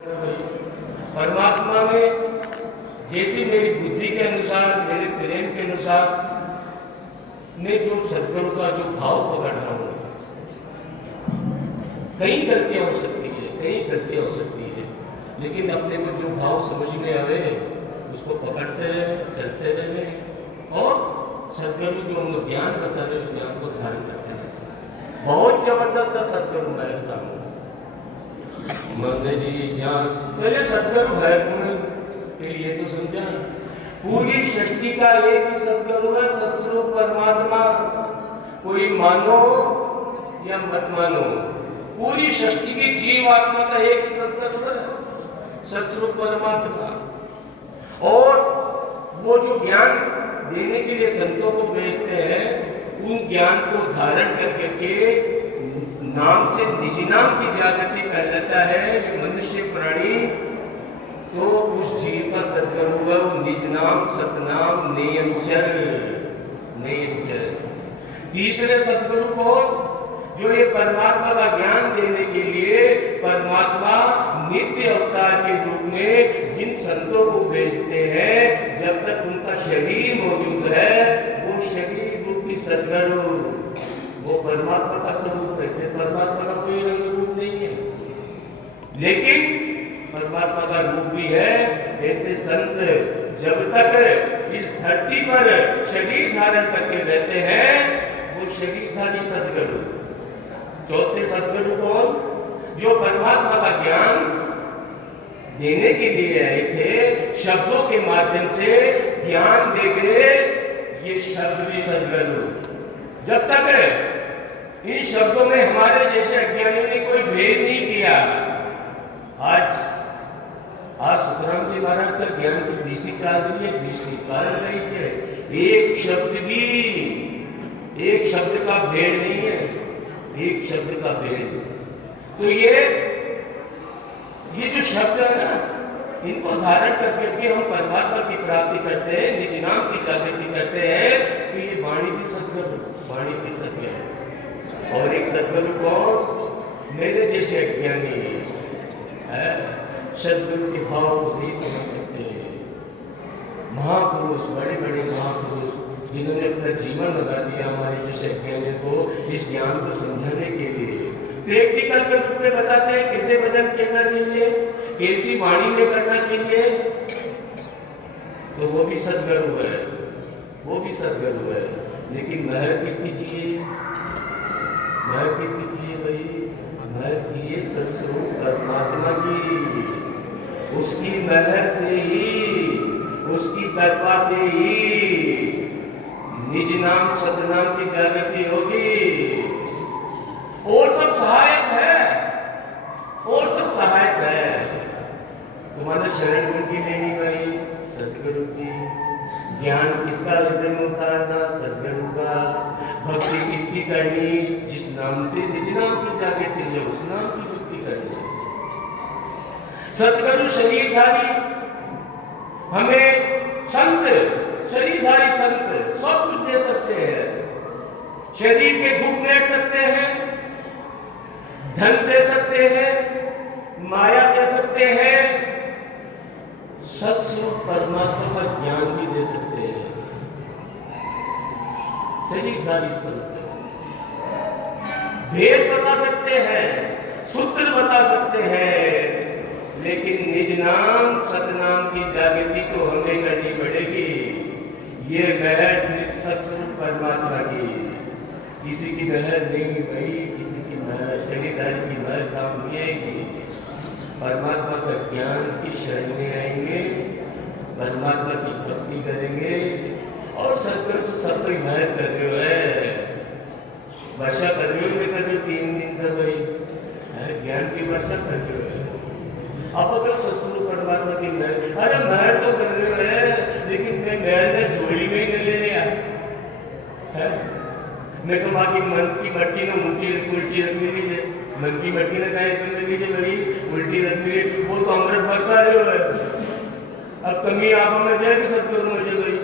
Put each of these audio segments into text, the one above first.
परमात्मा में जैसे मेरी बुद्धि के अनुसार, मेरे प्रेम के अनुसार मैं जो सदगुरु का जो भाव पकड़ रहा हूँ, कई गलतियां हो सकती है, कई गलतियां हो सकती है, लेकिन अपने को जो भाव समझ में आवे उसको पकड़ते रहे, चलते रहे और सदगुरु जो हमें ज्ञान बता रहे उस ज्ञान को धारण करते हैं। बहुत जबरदस्त सदगुरु मैं रहता हूँ। मंदिरी जांच पहले सदगुरु है फिर ये तो समझा, पूरी सृष्टि का एक ही सदगुरु है, सतस्वरूप परमात्मा। कोई मानो या मत मानो, पूरी सृष्टि की जीव आत्मा का एक ही सदगुरु है, सतस्वरूप परमात्मा। और वो जो ज्ञान देने के लिए संतों को भेजते हैं, उन ज्ञान को धारण करके नाम से निज नाम की जागृति कहलाता है। ये मनुष्य प्राणी तो उस जीव का सदगुरु है, वो निज नाम सतनाम नियमचर। तीसरे सदगुरु को जो ये परमात्मा का ज्ञान देने के लिए परमात्मा नित्य अवतार के रूप में जिन संतों को भेजते हैं, जब तक उनका शरीर मौजूद है वो शरीर रूपी सदगुरु वो परमात्मा का स्वरूप है। ऐसे परमात्मा का कोई रंग रूप नहीं है, लेकिन परमात्मा का रूप भी है। ऐसे संत जब तक इस धरती पर शरीर धारण करके रहते हैं वो शरीरधारी सदगुरु। चौथे सदगुरु कौन? जो परमात्मा का ज्ञान देने के लिए आए थे, शब्दों के माध्यम से ज्ञान दे गए, ये शब्द भी सदगुरु। जब तक इन शब्दों में हमारे जैसे अज्ञानियों ने कोई भेद नहीं किया, आज सुखराम जी महाराज का ज्ञान की दृष्टि चल रही है, दृष्टि पाल रही है। एक शब्द का भेद नहीं है, एक शब्द का भेद। तो ये जो शब्द है ना, इनको धारण करके हम परमात्मा की प्राप्ति करते हैं, निज नाम की जागृति करते हैं। तो ये वाणी की सदगुरु, वाणी की सदगुरु। और एक सदगुरु कौन? मेरे जैसे अज्ञानी है, सदगुरु के भाव को नहीं समझ सकते। महापुरुष, बड़े बड़े महापुरुष जिन्होंने अपना जीवन लगा दिया हमारे जैसे अज्ञानी को इस ज्ञान को समझाने के लिए, प्रैक्टिकल के रूप में बताते हैं कैसे भजन करना चाहिए, कैसी वाणी में करना चाहिए। तो वो भी सदगुरु है, वो भी सदगुरु है। लेकिन महर किसकी चाहिए? महर किसकी चाहिए भाई? महर चाहिए सतस्वरूप परमात्मा की। उसकी महर से ही, उसकी कृपा से ही निज नाम सतनाम की जागृति होगी। और सब सहायक है, और सब सहायक है। तुम्हारे शरण उनकी लेनी भाई, सदगुरु की। ज्ञान किसका हृदय में उतारना? सदगुरु का। भक्ति किसकी करनी? जिस नाम से निज नाम की जागृति है, उस नाम की भक्ति करनी। सदगुरु शरीरधारी, हमें संत, शरीरधारी संत सब कुछ दे सकते हैं। शरीर के दुख बैठ सकते हैं, धन दे सकते हैं, माया दे सकते हैं, सतस्वरूप परमात्मा का ज्ञान भी दे सकते हैं। शरीरधारी संत भेद बता सकते हैं, सूत्र बता सकते हैं, लेकिन निज नाम सतनाम की जागृति तो हमें करनी पड़ेगी। ये महर सिर्फ सतस्वरूप परमात्मा की, किसी की महर नहीं भाई, किसी की महर, शरीरधारी की महर काम नहीं आएगी। परमात्मा का ज्ञान की शरण में आएंगे, परमात्मा की भक्ति करेंगे। और सदगुरु तो सब कोई महर कर रहे हो, वर्षा कर रहे हो, मैं कर रही हूँ 3 दिन से भाई ज्ञान की वर्षा कर रहे हो। अब अगर सतस्वरूप परमात्मा की महर, अरे महर तो कर रहे हो, लेकिन मैं महर में झोली में ही नहीं ले रहा है। मैं तो वहाँ की मन की मटकी ने उल्टी रख लीजिए, मन की मटकी ने कहा लीजिए भाई उल्टी रख लीजिए, वो तो अमृत बरसा रहे हो है। अब कमी आप में जाए सदगुरु मुझे भाई,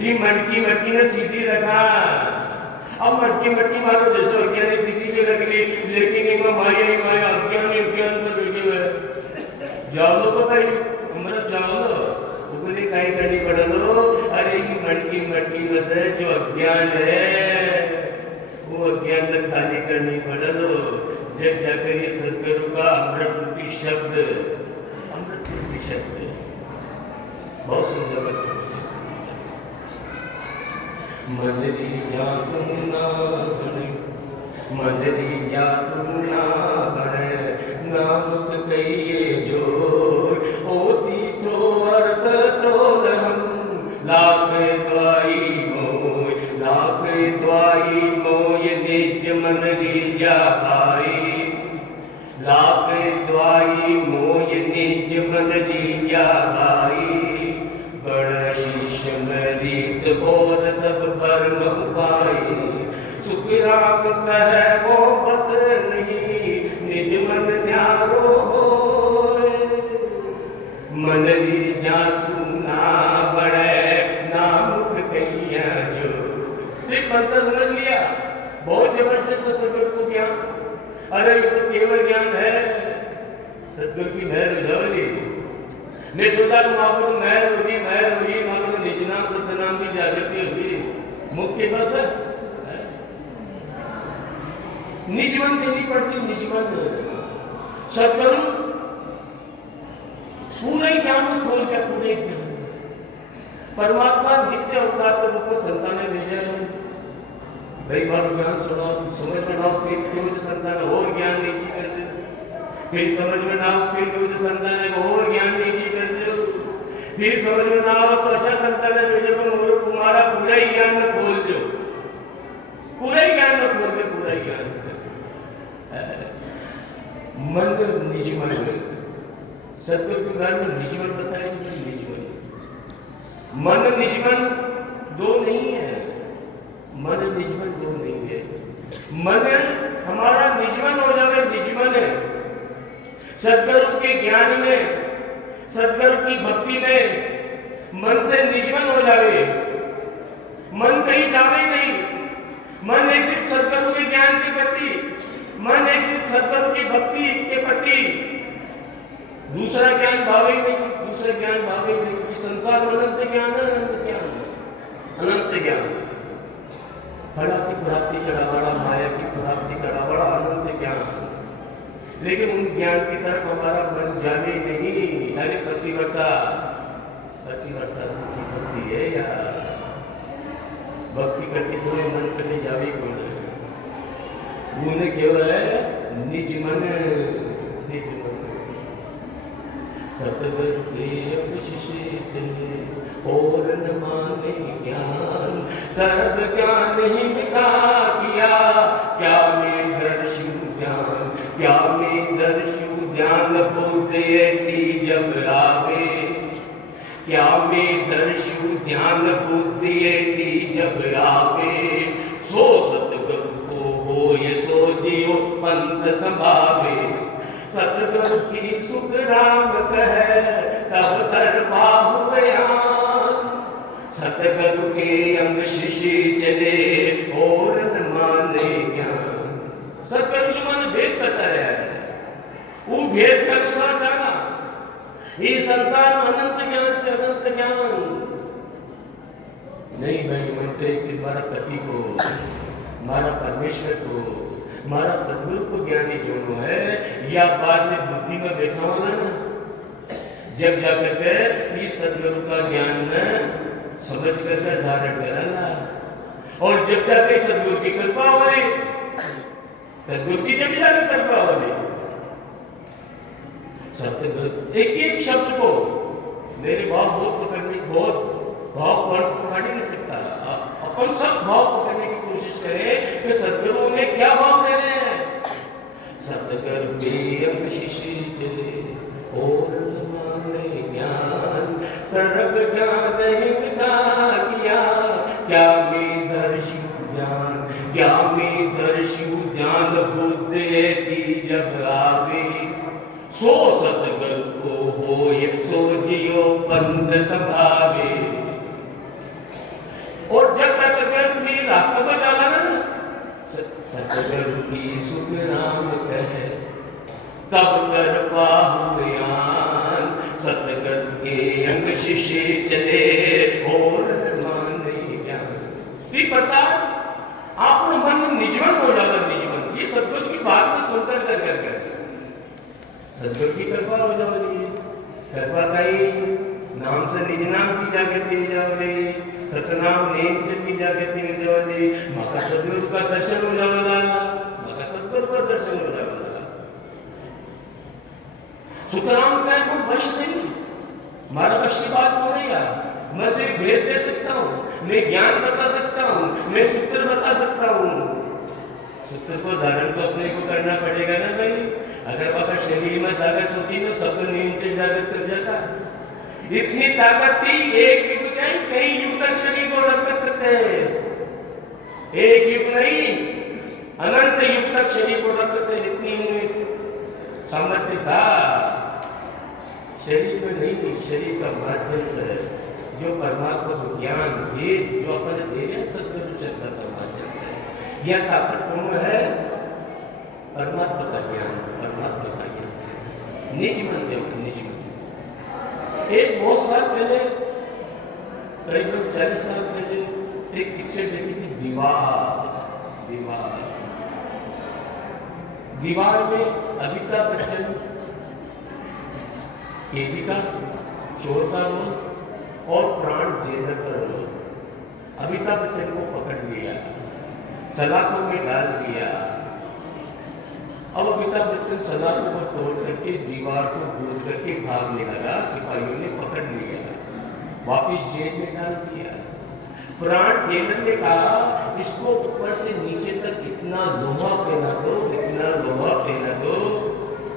ये मटकी ने सीधी रखा। अब मटकी मारो जैसे अज्ञानी सीधी भी रख ली, लेकिन एक माया ही माया, अज्ञानी अज्ञान तो बैठे हुए। जाओ लो भाई अमृत जाओ लो उगली काई करनी पड़ो। अरे ये मटकी मटकी में से जो अज्ञान है वो अज्ञान तक खाली करनी पड़ो। जब जाकर ये सदगुरु का अमृत रूपी शब्द बहुत सुंदर मंदरी जा सुनना बने मंदरी जा सुनना बने नाम कहिए जो होती तो अर्थ तो हम लाख द्वाई मोय निज मन रीजा भाई लाख द्वाई मोय निज मन रीजा भाई बड़ शीश मरीत बोध सब भरम पाई सुख राम कह वो बस नहीं निज मन न्यारो मन रीजा सुना बड़े नामुख कहिया जो सिर्फ मंत्र समझ लिया बहुत जबरदस्त सदगुरु को ज्ञान। अरे ये तो केवल ज्ञान है सदगुरु की मेहर लवली ने सोचा तो माँ को तो मेहर होगी माँ को तो निज नाम सत्य नाम की जागृति होगी मुक्ति बस निजमन देनी पड़ती निजमन सदगुरु पूरे ज्ञान को खोल कर पूरे ज्ञान परमात्मा नित्य अवतार के रूप में संतान भेजा कई बार ज्ञान सुनाओ समझ में ना फिर क्यों संतान और ज्ञान नीची कर दे फिर समझ में ना हो फिर क्यों संतान है और ज्ञान नीची कर दे फिर समझ में ना हो तो अच्छा संतान भेजो को तुम्हारा पूरा ही ज्ञान में खोल दो पूरा ही ज्ञान में खोल दे पूरा ही ज्ञान मन निजमन सत्य के घर में निजमन बताएंगे निजमन मन निजमन दो नहीं है मन निजमन दो नहीं है मन हमारा निजमन हो जाए निजमन है सदगुरु के ज्ञान में सदगुरु की भक्ति में मन से निजमन हो जाए मन कहीं जावे नहीं मन एक सिर्फ सदगुरु के ज्ञान के प्रति मन एक सिर्फ सदगुरु की भक्ति के प्रति दूसरा ज्ञान भावे नहीं दूसरा ज्ञान भावे नहीं कि संसार अनंत ज्ञान है अनंत ज्ञान फला की प्राप्ति करा बड़ा माया की प्राप्ति करा बड़ा अनंत ज्ञान लेकिन उन ज्ञान की तरफ हमारा मन जाने नहीं। अरे पतिव्रता की भक्ति है या भक्ति करते समय मन कटे जावे कौन है केवल है निज मन सतगुरु के शिष्य चले और न माने ज्ञान सर्व ज्ञान ही मिटा किया क्या में दर्शु ज्ञान बुद्धि ऐसी जब आवे क्या में दर्शु ज्ञान बुद्धि ऐसी जब आवे सो सतगुरु को हो ये सो जियो पंथ संभावे सतगुरु की सुख राम कहे तब तर बाहु बयान सतगुरु के अंग शिशि चले और न माने ज्ञान। सतगुरु जो मन भेद बताया है वो भेद का अनुसार जाना ये संतान अनंत ज्ञान नहीं भाई मन तो एक सिर्फ हमारा पति को हमारा परमेश्वर को हमारा सदगुरु को ज्ञानी जो है या बाद में बुद्धि में बैठा होगा ना जब जाकर के इस सदगुरु का ज्ञान समझ कर धारण करना और जब जाके सदगुरु की कृपा हो रही सदगुरु की जब जाकर कृपा हो रही सत्य एक एक शब्द को मेरे भाव बहुत पकड़ने बहुत भाव पकड़ नहीं सकता अपन सब भाव पकड़ने की कोशिश करें कि सदगुरु ने क्या भाव दे रहे हैं। सतगुरु के अंग शिशि चले और माने ज्ञान सर्व ज्ञान हिमता किया क्या में दर्शु ज्ञान बुद्धि ऐसी जब आवे सो सतगुरु को हो ये सो जियो पंथ संभावे। और जब तक अपनी रास्ते में जाना ना सतगुरु की सुख नाम कहे तब कर पाहुयान सदगुरु की कृपा हो जाओगी, कृपा कई नाम से निज नाम की जागृति हो जाओगी, सतनाम नेम से की जागृति हो जाओगी, मका सदगुरु का दर्शन हो जाओगा, मका सदगुरु का दर्शन हो जाओगा। सुतराम का कोई वश नहीं, हमारा वश की बात हो नहीं यार। मैं सिर्फ भेद दे सकता हूँ, मैं ज्ञान बता सकता हूँ, मैं सूत्र बता सकता हूँ। सूत्र को धारण तो अपने को करना पड़ेगा ना भाई। अगर बाबा शरीर में ताकत होती तो सब नीचे जागृत कर जाता। इतनी ताकत थी, एक युग नहीं कई युग तक शरीर को रख सकते थे। एक युग नहीं अनंत युग तक शरीर को रख सकते, इतनी सामर्थ्य था। शरीर में नहीं, शरीर का माध्यम से जो परमात्मा को ज्ञान वेद जो अपन दे रहे सदगुरु चक्र का माध्यम से यह ताकत कौन है? परमात्मा का ज्ञान, परमात्मा का ज्ञान निज मन के निज मन। एक बहुत साल पहले, करीब 40 साल पहले एक पिक्चर देखी थी, दीवार। दीवार दीवार में अमिताभ बच्चन केवी का चोर का रोल और प्राण जेलर का रोल। अमिताभ बच्चन को पकड़ लिया, सलाखों में डाल दिया। अब अमिताभ बच्चन सलाखों को तोड़ करके दीवार को कूद करके भागने लगा, सिपाहियों ने पकड़ लिया, वापिस जेल में डाल दिया। प्राण जेलर ने कहा इसको ऊपर से नीचे तक इतना लोहा पहना दो, इतना लोहा पहना दो,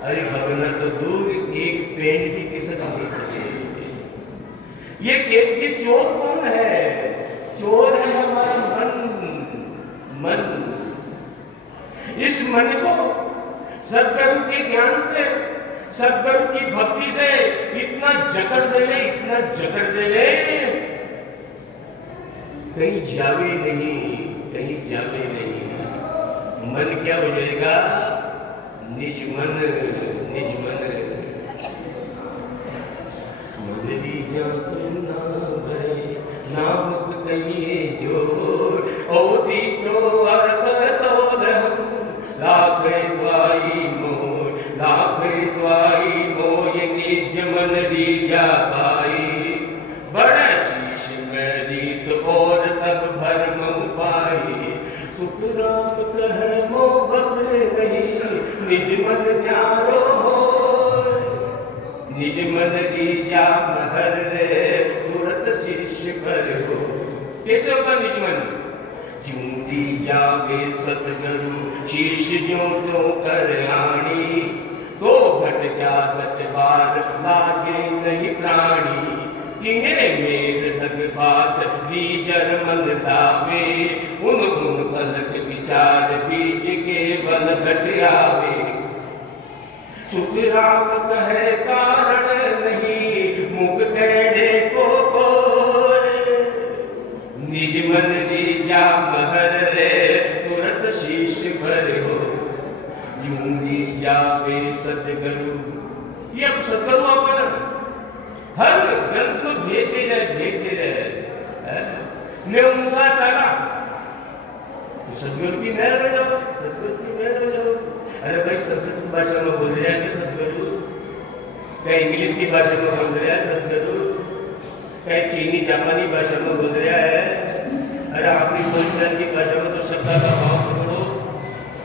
अरे भगना तो दूर एक पेंट भी किसी का नहीं सके। ये चोर कौन है? चोर है हमारा मन। इस मन को सदगुरु के ज्ञान से, सदगुरु की भक्ति से इतना जकड़ दे ले, इतना जकड़ दे ले, कहीं जावे नहीं, कहीं जावे नहीं। मन क्या हो जाएगा? निज मन, निज मन। मनरी जा सुनना भरे नामक कहिए जोर, ओदी तो अर्थ तो हम लाखे द्वाई मोर, लाखे द्वाई मोय निज मन रीजा पाई। बड़ा शीश में जीत और सब भरम पाई, सुख राम कहे मो बस नहीं, निज मन न्यारो हो, निज मन रीजा महर रे, तुरत शीश पर हो। कैसे होगा निज मन? जूंदी जावे सतगुरु शीश जो तो कर आनी, तो घट जागत बार लागे नहीं प्राणी। किन्हें मेद लग बात बीजर मन लावे, उन गुण पलक विचार बीज के बल घट आवे। सुख राम कहे कारण नहीं, मुख कहने को कोय, निज मन रीजा महर रे, तुरत शीश भर हो। जूंदी जावे सतगुरु, ये अब सतगुरु अपना हर ग्रंथ को भेजते रहे। मैं उनका चला तो सदगुरु की मेहर हो जाओ, सदगुरु की मेहर हो जाओ। अरे भाई संस्कृत भाषा में बोल रहे हैं सदगुरु, क्या इंग्लिश की भाषा में बोल रहा है सदगुरु, क्या चीनी जापानी भाषा में बोल रहा है। अरे आपकी बोलचाल की भाषा में तो शब्द का भाव पकड़ो,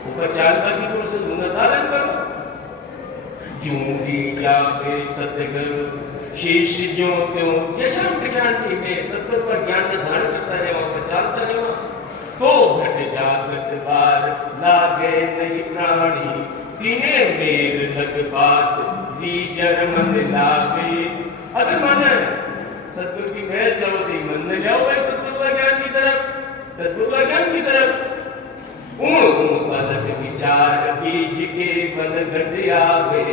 ऊपर चाल बाकी को उससे गुना धारण करो। जूंदी जावे सतगुरु शीश जो त्यों शांति में सतगुरु का ज्ञान धारण करता रहे, वहां पर चलता रहे, तो घट जागत बार लागे नहीं प्राणी। तिने मेल लग बात बीजर मन लागे। अगर मन सतगुरु की मेल करो तो मन न जाओ भाई सतगुरु का ज्ञान की तरफ, सतगुरु का ज्ञान की तरफ। उन पलक विचार बीज के बल घट आवे,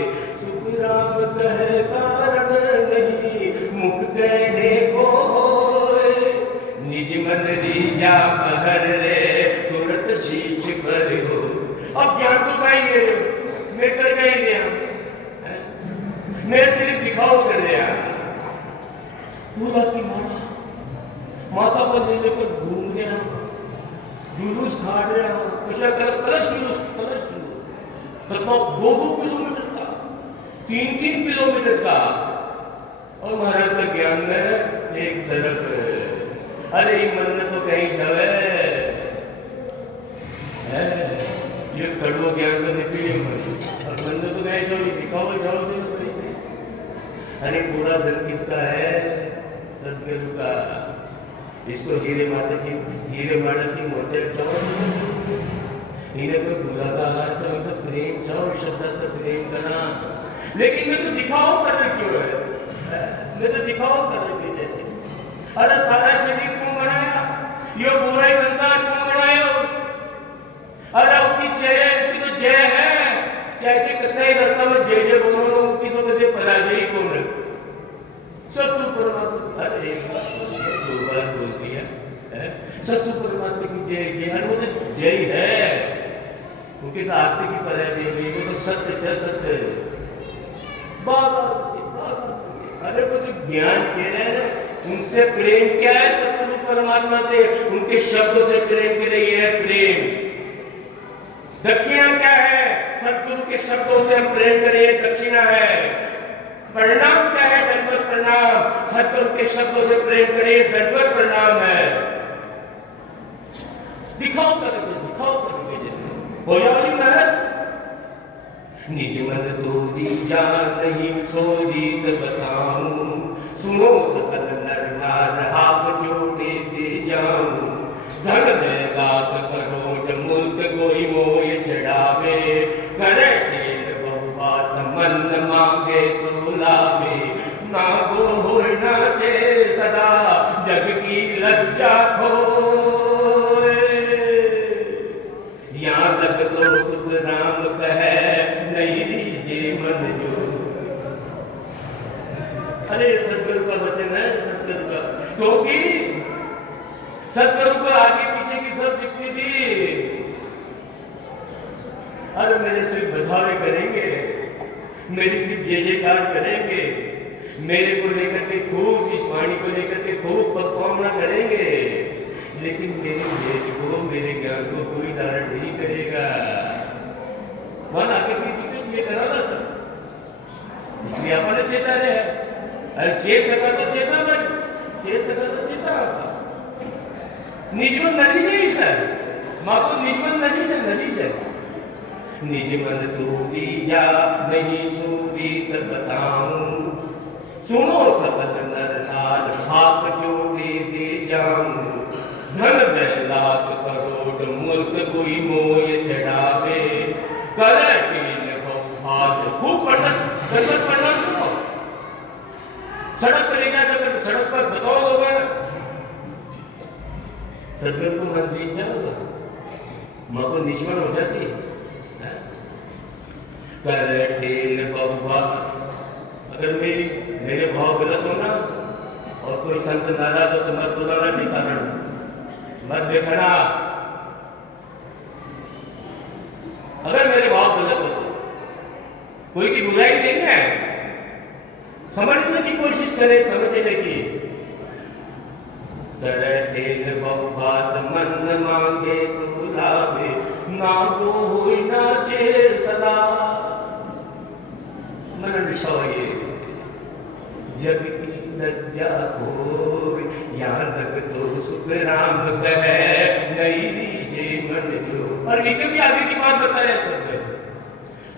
सुख राम कहे कारण नहीं, मुख कहने को होए, निज मन रीजा महर रे, तुरत शीश पर हो। अब ज्ञान तो पाएंगे, मैं कर गए गया, मैं सिर्फ दिखाओ कर रहा। पूरा की माता पर ले लेकर घूम गया, जुलूस खाड़ रहा हूँ, कुछ कर प्लस जुलूस 2-2 किलोमीटर का 3-3 किलोमीटर का, और महाराज का ज्ञान में एक तरफ। अरे मन तो कहीं जावे है, ये कड़वा ज्ञान तो निकली मन, और मन तो कहीं जाओ दिखाओ जाओ तो नहीं। अरे पूरा धन किसका है? सदगुरु का। इसको हीरे माता की मोटे जाओ, इन्हें कोई भूला हाथ तो उनका प्रेम जाओ, श्रद्धा से प्रेम करना। लेकिन मैं तो दिखाओ कर रही क्यों है? मैं तो दिखाओ कर रही जैसे। अरे सारा शरीर क्यों बनाया? ये पूरा ही संसार क्यों बनाया? अरे उसकी तो जय है, चाहे कितना ही रास्ता में जय बोलो, उसकी तो कभी पराजय कौन है? सत्य परमात्मा। अरे दो बार बोल दिया, सत्य परमात्मा की जय जय। अरे वो तो जय है, क्योंकि तो आरती की पराजय नहीं, वो तो सत्य है, सत्य। बाबा अरे वो जो ज्ञान कह रहे हैं ना, उनसे प्रेम क्या है? सत्स्वरूप परमात्मा से, उनके शब्दों से प्रेम के लिए है प्रेम। दक्षिणा क्या है? सतगुरु के शब्दों से हम प्रेम करें, दक्षिणा है। प्रणाम क्या है? दंडवत प्रणाम। सतगुरु के शब्दों से प्रेम करें, दंडवत प्रणाम है। दिखाओ करोगे हो जाओगी महाराज। निज मन तो दीजा नहीं सोजीत बताऊं, सुनो सकल नर नार हाथ जोड़े दे जाऊं। धन देगात करोड़ मुल्क कोई मोय चढ़ावे, करे टेल बहुबात मन मांगे सोलावे। नागो हो नाचे सदा जग की लज्जा खोए, यहाँ तक तो सुख राम कहे नहीं रीजे मन जो। अरे सतगुरु का वचन है, सतगुरु का, क्योंकि सतगुरु को आगे पीछे की सब दिखती थी। अरे मेरे सिर्फ बधावे करेंगे, मेरी सिर्फ जय जयकार करेंगे, मेरे को लेकर के खूब, इस वाणी को लेकर के खूब पकवाना करेंगे, लेकिन मेरे वेद को, मेरे ज्ञान को कोई धारण नहीं करेगा। मन आगे पीछे ये करा ना सब, इसलिए अपने चेता रहे। अरे चेत सका तो चेता भाई, चेत सका तो चेता। निज मन नली नहीं सर, माँ को निज मन नली से नली से। निज मन तू दीजा नहीं सूदीत बताऊं, सुनो सकल नर नार हाथ जोड़े दे जाऊं। धन दौलत करोड़ मुल्क कोई मोय चढ़ावे, करे टेल बहुभात खूब पढ़ना सुनो। सड़क पर ले जाकर तो सड़क पर बताओ होगा ना, सदगुरु को मन जीत जाओगा, माँ को निष्मन हो जासी। करे टेल बहुभात, अगर मेरे भाव गलत हो ना, और कोई संत नाराज हो तो मत बुलाना, नहीं कारण मत देखना। अगर मेरे भाव गलत हो, कोई की बुराई नहीं है, समझने की कोशिश करे, समझने की। करे टेल बहुभात मन मांगे तो लावे, ना कोई नाचे सदा। मन दिशाए जग की लज्जा को, यहाँ तक तो सुख राम कहे नहीं रीजे मन जो। और इनके भी आगे की बात बता रहे सब।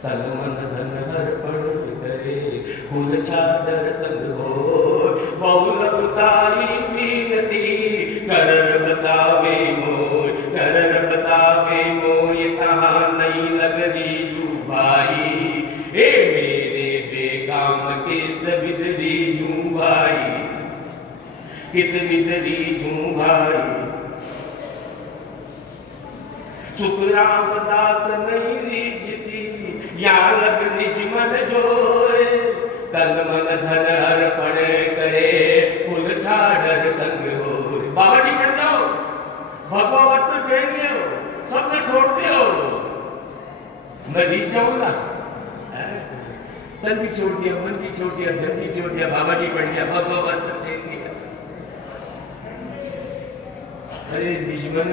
तन मन धन अर्पण करे, कुल चादर संग हो, बहु लखताई बीनती करन बतावे मोय, करन बतावे मोय। कहाँ नहीं लगदी जू भाई, ए मेरे बेगाम किस विधि जू भाई, किस विधि जू भाई। सुख रामदास नहीं रीजिसी, यहाँ लग निज मन जोए। तन मन धन अर्पण करे, कुल छाड़र संग हो। बाबा जी बन जाओ, भगवा वस्त्र पहन ले हो, सब में छोड़ते हो, मैं जीत जाऊंगा। तन भी छोड़ दिया, मन भी छोड़ दिया, धन भी छोड़ दिया, बाबा जी बन गया, भगवा वस्त्र पहन लिया। अरे निजमन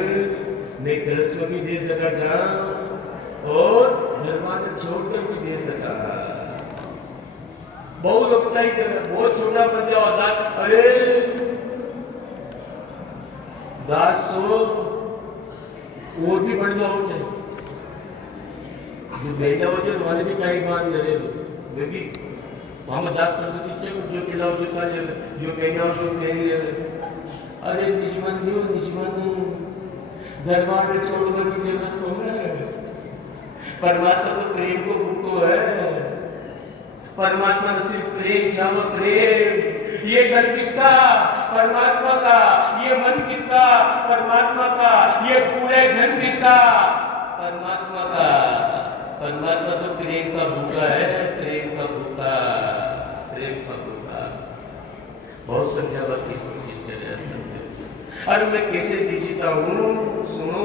मैं कृष्ण भी दे सका था, और धर्मान छोड़कर भी दे सका। बहुत लगता ही बहुत छोटा बन जाओ दास, अरे दास तो और भी बढ़ जाओ चाहिए जो बेटा हो जाए तुम्हारे भी क्या ही मान ले बेबी वहां दास कर दो पीछे जो खिलाओ जो खा ले जो पहना हो जो पहन ले। अरे निजमन दरबार में छोड़कर की जरूरत को है, परमात्मा तो प्रेम को भूखो है, परमात्मा सिर्फ प्रेम चाहो प्रेम। ये घर किसका? परमात्मा का। ये मन किसका? परमात्मा का। ये पूरे घर किसका? परमात्मा का। परमात्मा तो प्रेम का भूखा है, प्रेम का भूखा, प्रेम का भूखा। बहुत समझावट की कोशिश कर रहे हैं। और मैं कैसे जीता हूँ सुनो,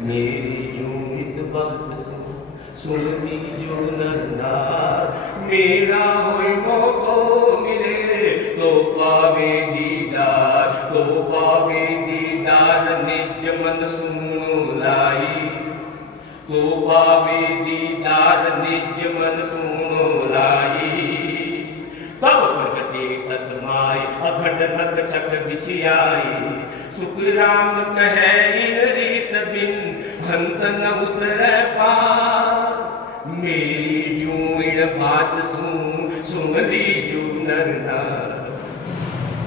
मेरी जो इस वक्त सुनती जो नरनार, मेरा होए मौको मिले तो पावे दीदार, तो पावे दीदार निज मन सुनो लाई, तो पावे दीदार निज मन सुनो लाई। तब प्रगटे तत्माय अघट नग छक बिछियाई, सुख राम कहे इन रीत बिन हंत न उतरे पार, मेरी जूण बात सुन ली जू नर नार।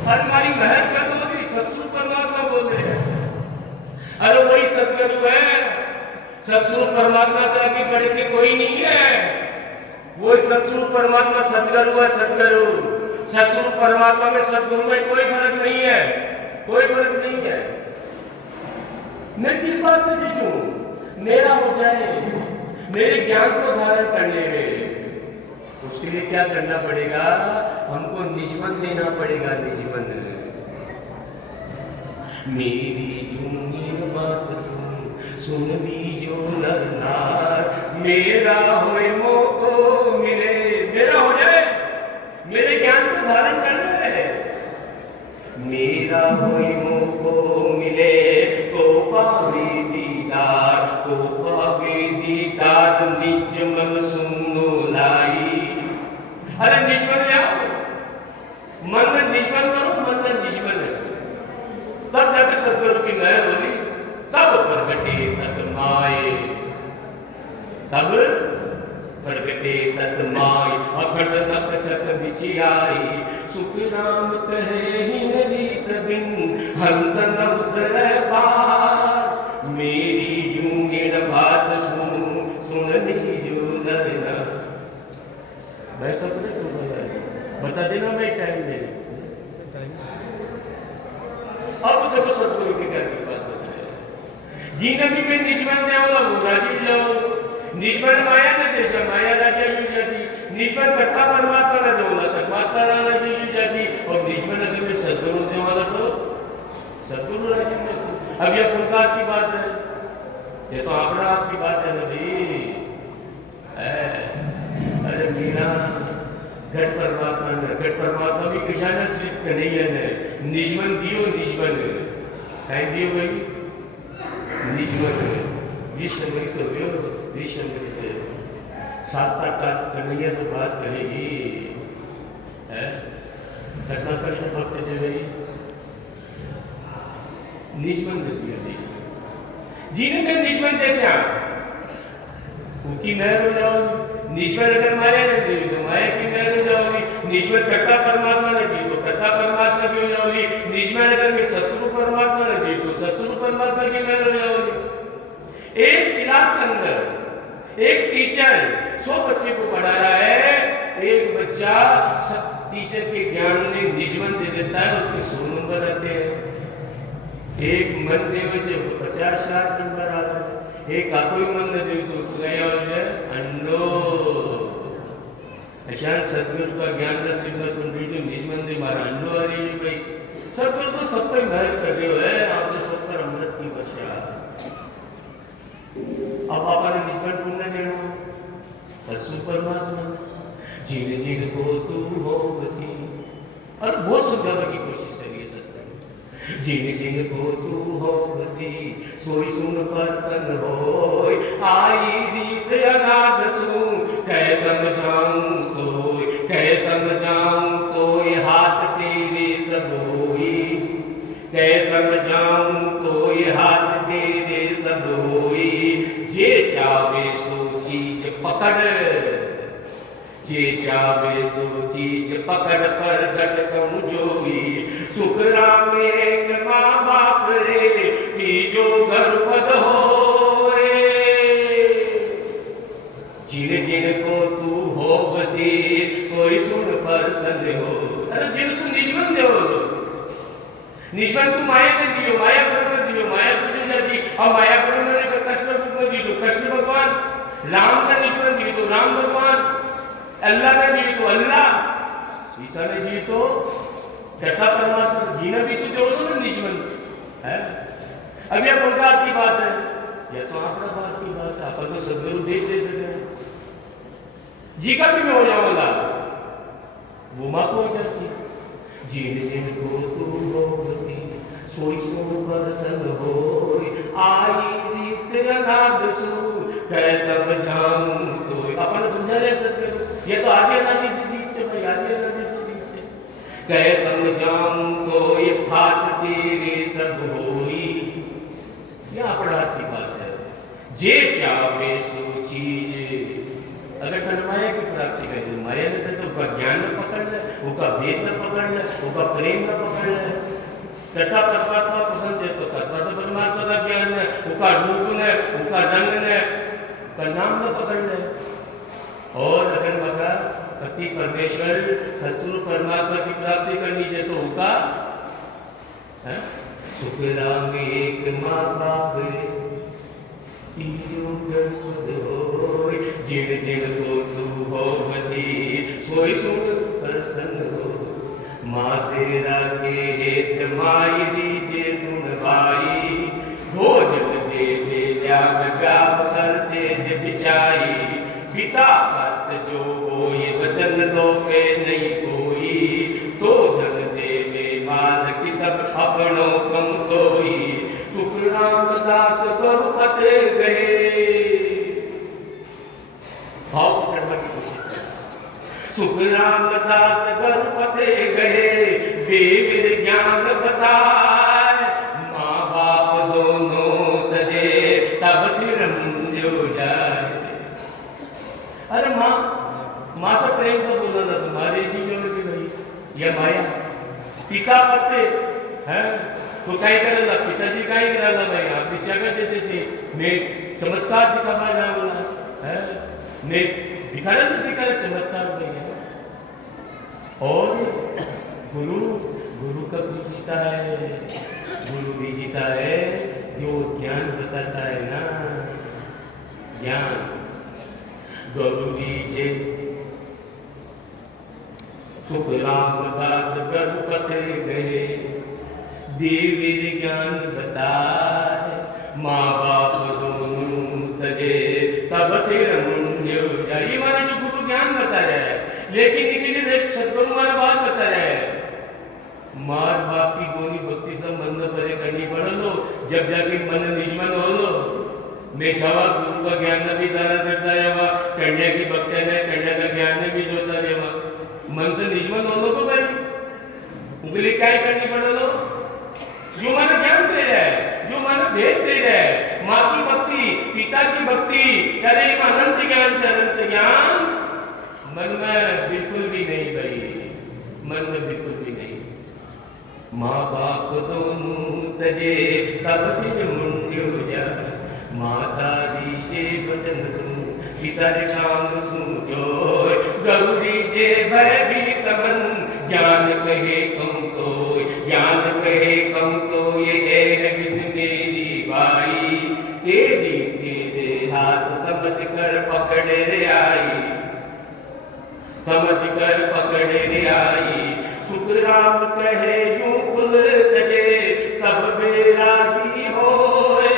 अरे हमारी महर का तो अभी शत्रु परमात्मा बोल रहे हैं। अरे वही सदगुरु है, शत्रु परमात्मा से आगे बढ़ के कोई नहीं है। वो शत्रु परमात्मा सदगुरु है, सदगुरु। शत्रु परमात्मा में सदगुरु में कोई फर्क नहीं है, कोई फर्क नहीं है। मैं किस बात से जीतूं? मेरा हो जाए, मेरे ज्ञान को धारण करने में। उसके लिए क्या करना पड़ेगा? हमको निजमन देना पड़ेगा, निजमन। मेरी जूनी बात सुन लीजो नर नार, मेरा होए मोको मिले, मेरा हो जाए, मेरे ज्ञान को धारण करना है। मेरा होए मोको मिले तो पावे दीदार, तो पावे दीदार निज मन सुनो लाई। अरे निजमन जाओ, मन में निजमन करो, मन में निजमन है, तब जाकर सदगुरु की महर होगी। तब प्रगटे तत्माय, तब प्रगटे तत्माय अखंड नक छक बिछियाई, सुख राम कहे हिन रीत बिन हंत न उतरे पार, मेरी जूंगेर बात सुन लीजो नर नार। मैं सब बता देना, मैं टाइम दे अब देखो सदगुरु की क्या बात बताए। जिन भी मैं निजमन देवला वो राजी जाओ, निजमन माया न देश माया राजा यू जाती, निजमन करता परमात्मा न देवला परमात्मा राजा यू जाती, और निजमन अगर मैं सदगुरु देवला तो सदगुरु राजी जाती। अब यह पुरकार की बात है, ये तो आपरा आपकी बात है ना भाई। अरे मीरा घट परमात्मा भी किसान सिर्फ कन्हैया ने निजमन दियो, निजमन कहीं दियो भाई, निजमन विश्वमृत हो, विश्वमृत साक्षात्कार कन्हैया से बात करेगी है। घटना कृष्ण भक्त से भाई निजमन दे दिया, निजमन जिन्हें निजमन देखा उनकी महर हो जाओगी। निजमन अगर माया न दी तो माया की महर हो जाओगी, निजमन कर्ता परमात्मा न दी तो कर्ता परमात्मा की हो जाओगी, निजमन अगर मैं शत्रु परमात्मा न दी तो शत्रु परमात्मा की महर हो जाओगी। एक क्लास के अंदर एक टीचर 100 बच्चे को पढ़ा रहा है, एक बच्चा सब टीचर के ज्ञान में निजमन दे देता है, उसके 100 नंबर आते हैं। एक मन देव जब 50-60 नंबर आता है, एक कोई मन न दे तो गया हो जाए अंडो। अचानक सदगुरु का ज्ञान नसीब सुन रही थी, निजमन दे मारा अंडो आ रही है भाई। सदगुरु तो सब पे महर कर रहे हो है, आपने सब पर अमृत की वर्षा। अब आपने निजमन पुण्य देना सत्सु परमात्मा जिन जिन को तू हो बसी। और बहुत समझाने की कोशिश करिए सत्य, जिन जिन को तू हो बसी सोई सुन पर सन होय, आई रीत अनाद सुन पकड़, जे चावे सो चीज पकड़ पर झटकम जोई। सुख राम एक माँ बाप रे, तीजो घर पद होए। जिन जिन को तू हो बसी, सोई सुन प्रसन्न हो। अरे जिन तू निजमन दे हो, निजमन तू माया ने दियो, माया ब्रह्म दियो, माया तुझे न दी। और माया ब्रह्म ने कृष्ण रूप में दी तो कृष्ण भगवान, राम का निजमन दी तो राम भगवान, अल्लाह ने दी तो अल्लाह, ईसा ने दी तो सच्चा परमात्मा। जीना भी तो जो ना निजमन है। अब यह प्रकार की बात है, यह तो आपका बात की बात है। अपन तो सदगुरु देख दे सके जी का भी मैं हो जाऊंगा वो माँ को जैसी। जिन जिन को तू हो बसी, सोई सो प्रसन्न होय। आई रीत अनाद सु, कै समझाऊं तो। अपन समझा रहे सके, ये तो आदि अनादि से बीच से भाई, आदि अनादि से बीच से। कै समझाऊं तो ये फात तेरे सब होई। यह अपराध की बात है। जे चावे सो चीज, अगर तन माया की प्राप्ति कर दो, माया ने तो उसका ज्ञान न पकड़ ले, उसका भेद न पकड़ ले, उसका प्रेम न पकड़ ले। तथा परमात्मा पसंद है तो तत्व तो परमात्मा का ज्ञान है, उसका रूप ने, उसका रंग ने, उसका नाम न पकड़ ले। और अगर मगा पति परमेश्वर ससुर परमात्मा की प्राप्ति करनी है तो उसका सुख राम एक माँ बाप रे, तीजो घर पद होय। जिन जिन को तू हो बसी, सोई सुन प्रसन्न हो। माँ सेरा के हेत माई दीजे सुन भाई, भोजन दे दे जाग गाव कर सेज बिछाई। पिता मत जो हो ये वचन दो पे नहीं कोई, तो धन देवे माल की सब अपनों कम कोई। सुख रामदास गरुपत गए, भाव पकड़ने की कोशिश है। सुख रामदास गरुपत गए, देव ज्ञान बताए। माँ बाप दोनों तजे, तब सिर मुंजो जाए। अरे माँ से प्रेम से बोला ना, तुम्हारे जी जो लगी भाई यह माया। पिता पते हैं तो काय करायला, पिताजी काय करायला भाई, आपली जगह देते थे। मैं चमत्कार दिखावा जाऊंगा है, मैं दिखाना तो दिखाना चमत्कार नहीं है। और गुरु कब जीता है, गुरु भी जीता है जो ज्ञान बताता है ना, ज्ञान। गुरु जी जे सुख रामदास गरुपत गए, देवीर ज्ञान बताए। माँ बाप दोनों तजे, तब सिर मुंड्यो जाए। ये माने जो गुरु ज्ञान बता रहा है, लेकिन इनके लिए सदगुरु मारा बात बता रहा है। मार बाप की गोनी भक्ति से मन परे करनी पड़ लो, जब जाके मन निजमन हो लो। मैं छवा गुरु का ज्ञान भी दारा करता है, वहाँ कन्या की भक्ति ने कन्या का ज्ञान भी जोता है। वहाँ मन से निजमन हो लो तो भाई, उनके लिए क्या करनी पड़ लो। जो माने ज्ञान दे रहा है, जो माने भेद दे रहा है, माँ की भक्ति, पिता की भक्ति, अरे अनंत ज्ञान अनंत ज्ञान मन में बिल्कुल भी नहीं भाई, मन में बिल्कुल भी नहीं। माँ बाप दोनों तजे, तब सिर मुंड्यो जाए। माता दीजे वचन सुन, पिता रे काम सुन जोय। गौरी जे भयभीत मन, ज्ञान कहे कम कोय, ज्ञान कहे कम तो ये है विद मेरी भाई। तेरी तेरे हाथ समझ कर पकड़े रे आई, समझ कर पकड़े रे आई। सुख राम कहे यूं कुल तजे, तब बेरागी होए।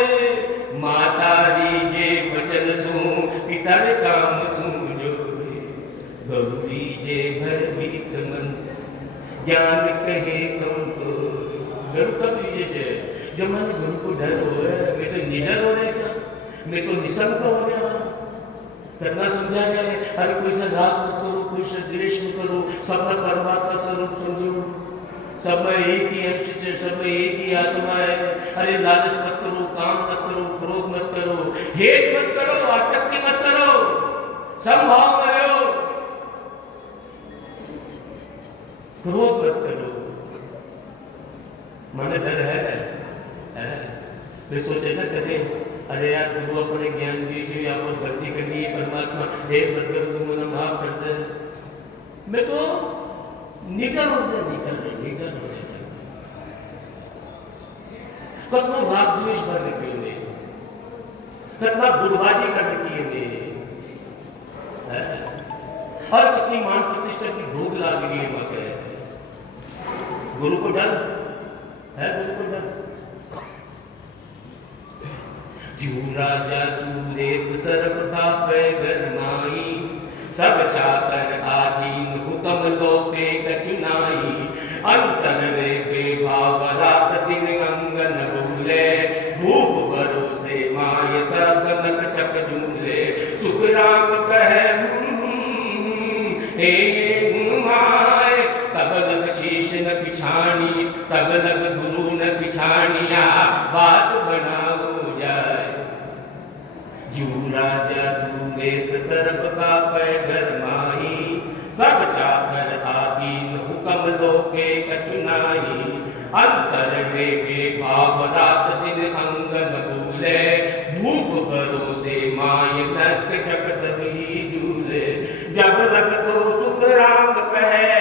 माता दीजे वचन सुन, पिता रे काम सुन जोय। गौरी जे भयभीत मन, ज्ञान कहे कम तो। गुरु कब दीजिए जब मैंने गुरु को डर हो है, मैं तो निडर हो रहा था, मैं तो निशंक हो गया। कितना समझा गया, अरे कोई सा राग मत करो, कोई सा द्वेष मत करो, सब में परमात्मा स्वरूप समझो, सब में एक ही अंश है, सब में एक ही आत्मा है। अरे लालच मत करो, काम मत करो, क्रोध मत करो, हेत मत करो, आसक्ति मत करो। समभाव में रहो, क्रोध मत करो। मन डर है? फिर सोचे ना कदे अरे यार गुरु अपने ज्ञान दीजिए, आप गलती कर दी परमात्मा हे सदगुरु तुम मना माफ कर दे। मैं तो निकल हो जाए कतना राग द्वेष कर रखी ने, कतना गुरबाजी कर रखी ने, और कितनी मान प्रतिष्ठा की भूख लाग रही है मगर गुरु को डर है, गुरु को डर। जू राजा सूरेत सर्प था गरमाई, सब चाकर आधीन हुक्म लोपे कचुनाई। अंतर रे बेभाव रात दिन अंगन भूले, भूप भरोसे माय सब नक चक झूले। सुख राम कहे हे गुणमाय, तब लग शीश न पिछानी, तब लग गुरु न पिछानिया, बात बनाओ जाए। जू राजा सूरेत सर्प का गरमाई, सब चाकर आदीन हुक्म लोके कचुनाई। अंतर रे भाव रात दिन अंगन भूले, भूप भरोसे माय नक चक सभी झूले। जब लग तो सुख राम कहे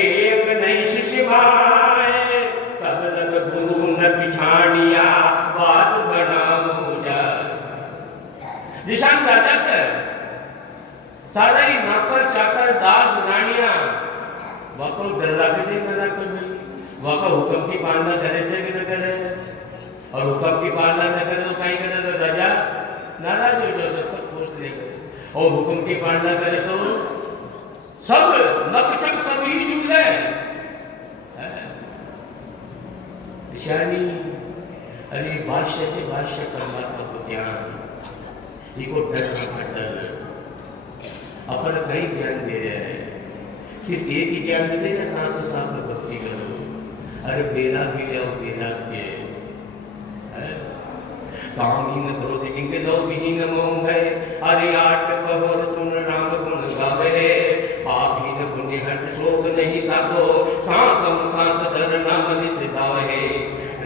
एक नहीं शिष्य माय, तब लग गुरु न पिछानिया, बात बनाओ जाए। निशान राजा से सारे ही नौकर चाकर दास रानियां वको डरा के थे ना कर भाई, वको हुक्म की पालना करे थे कि न करे, और हुक्म की पालना न करे तो कहीं करे तो राजा नाराज हो जाए, सब पोस्ट लेकर। और हुक्म की पालना करे तो सब नकचक सभी झूले। निशानी अरे भाष्य से भाष्य परमात्मा को ज्ञान इको डर अपन कई ज्ञान दे रहे हैं, सिर्फ एक ही ज्ञान मिलेगा साथ साथ में भक्ति करो। अरे बेरा भी जाओ बेरा के कामहीन क्रोध इंग लोभहीन मोह है, अरे आट कहोर तुम राम गुण गावे। पापहीन पुण्य हर्ष शोक नहीं साधो, सांस सांस धर नाम नित गावे।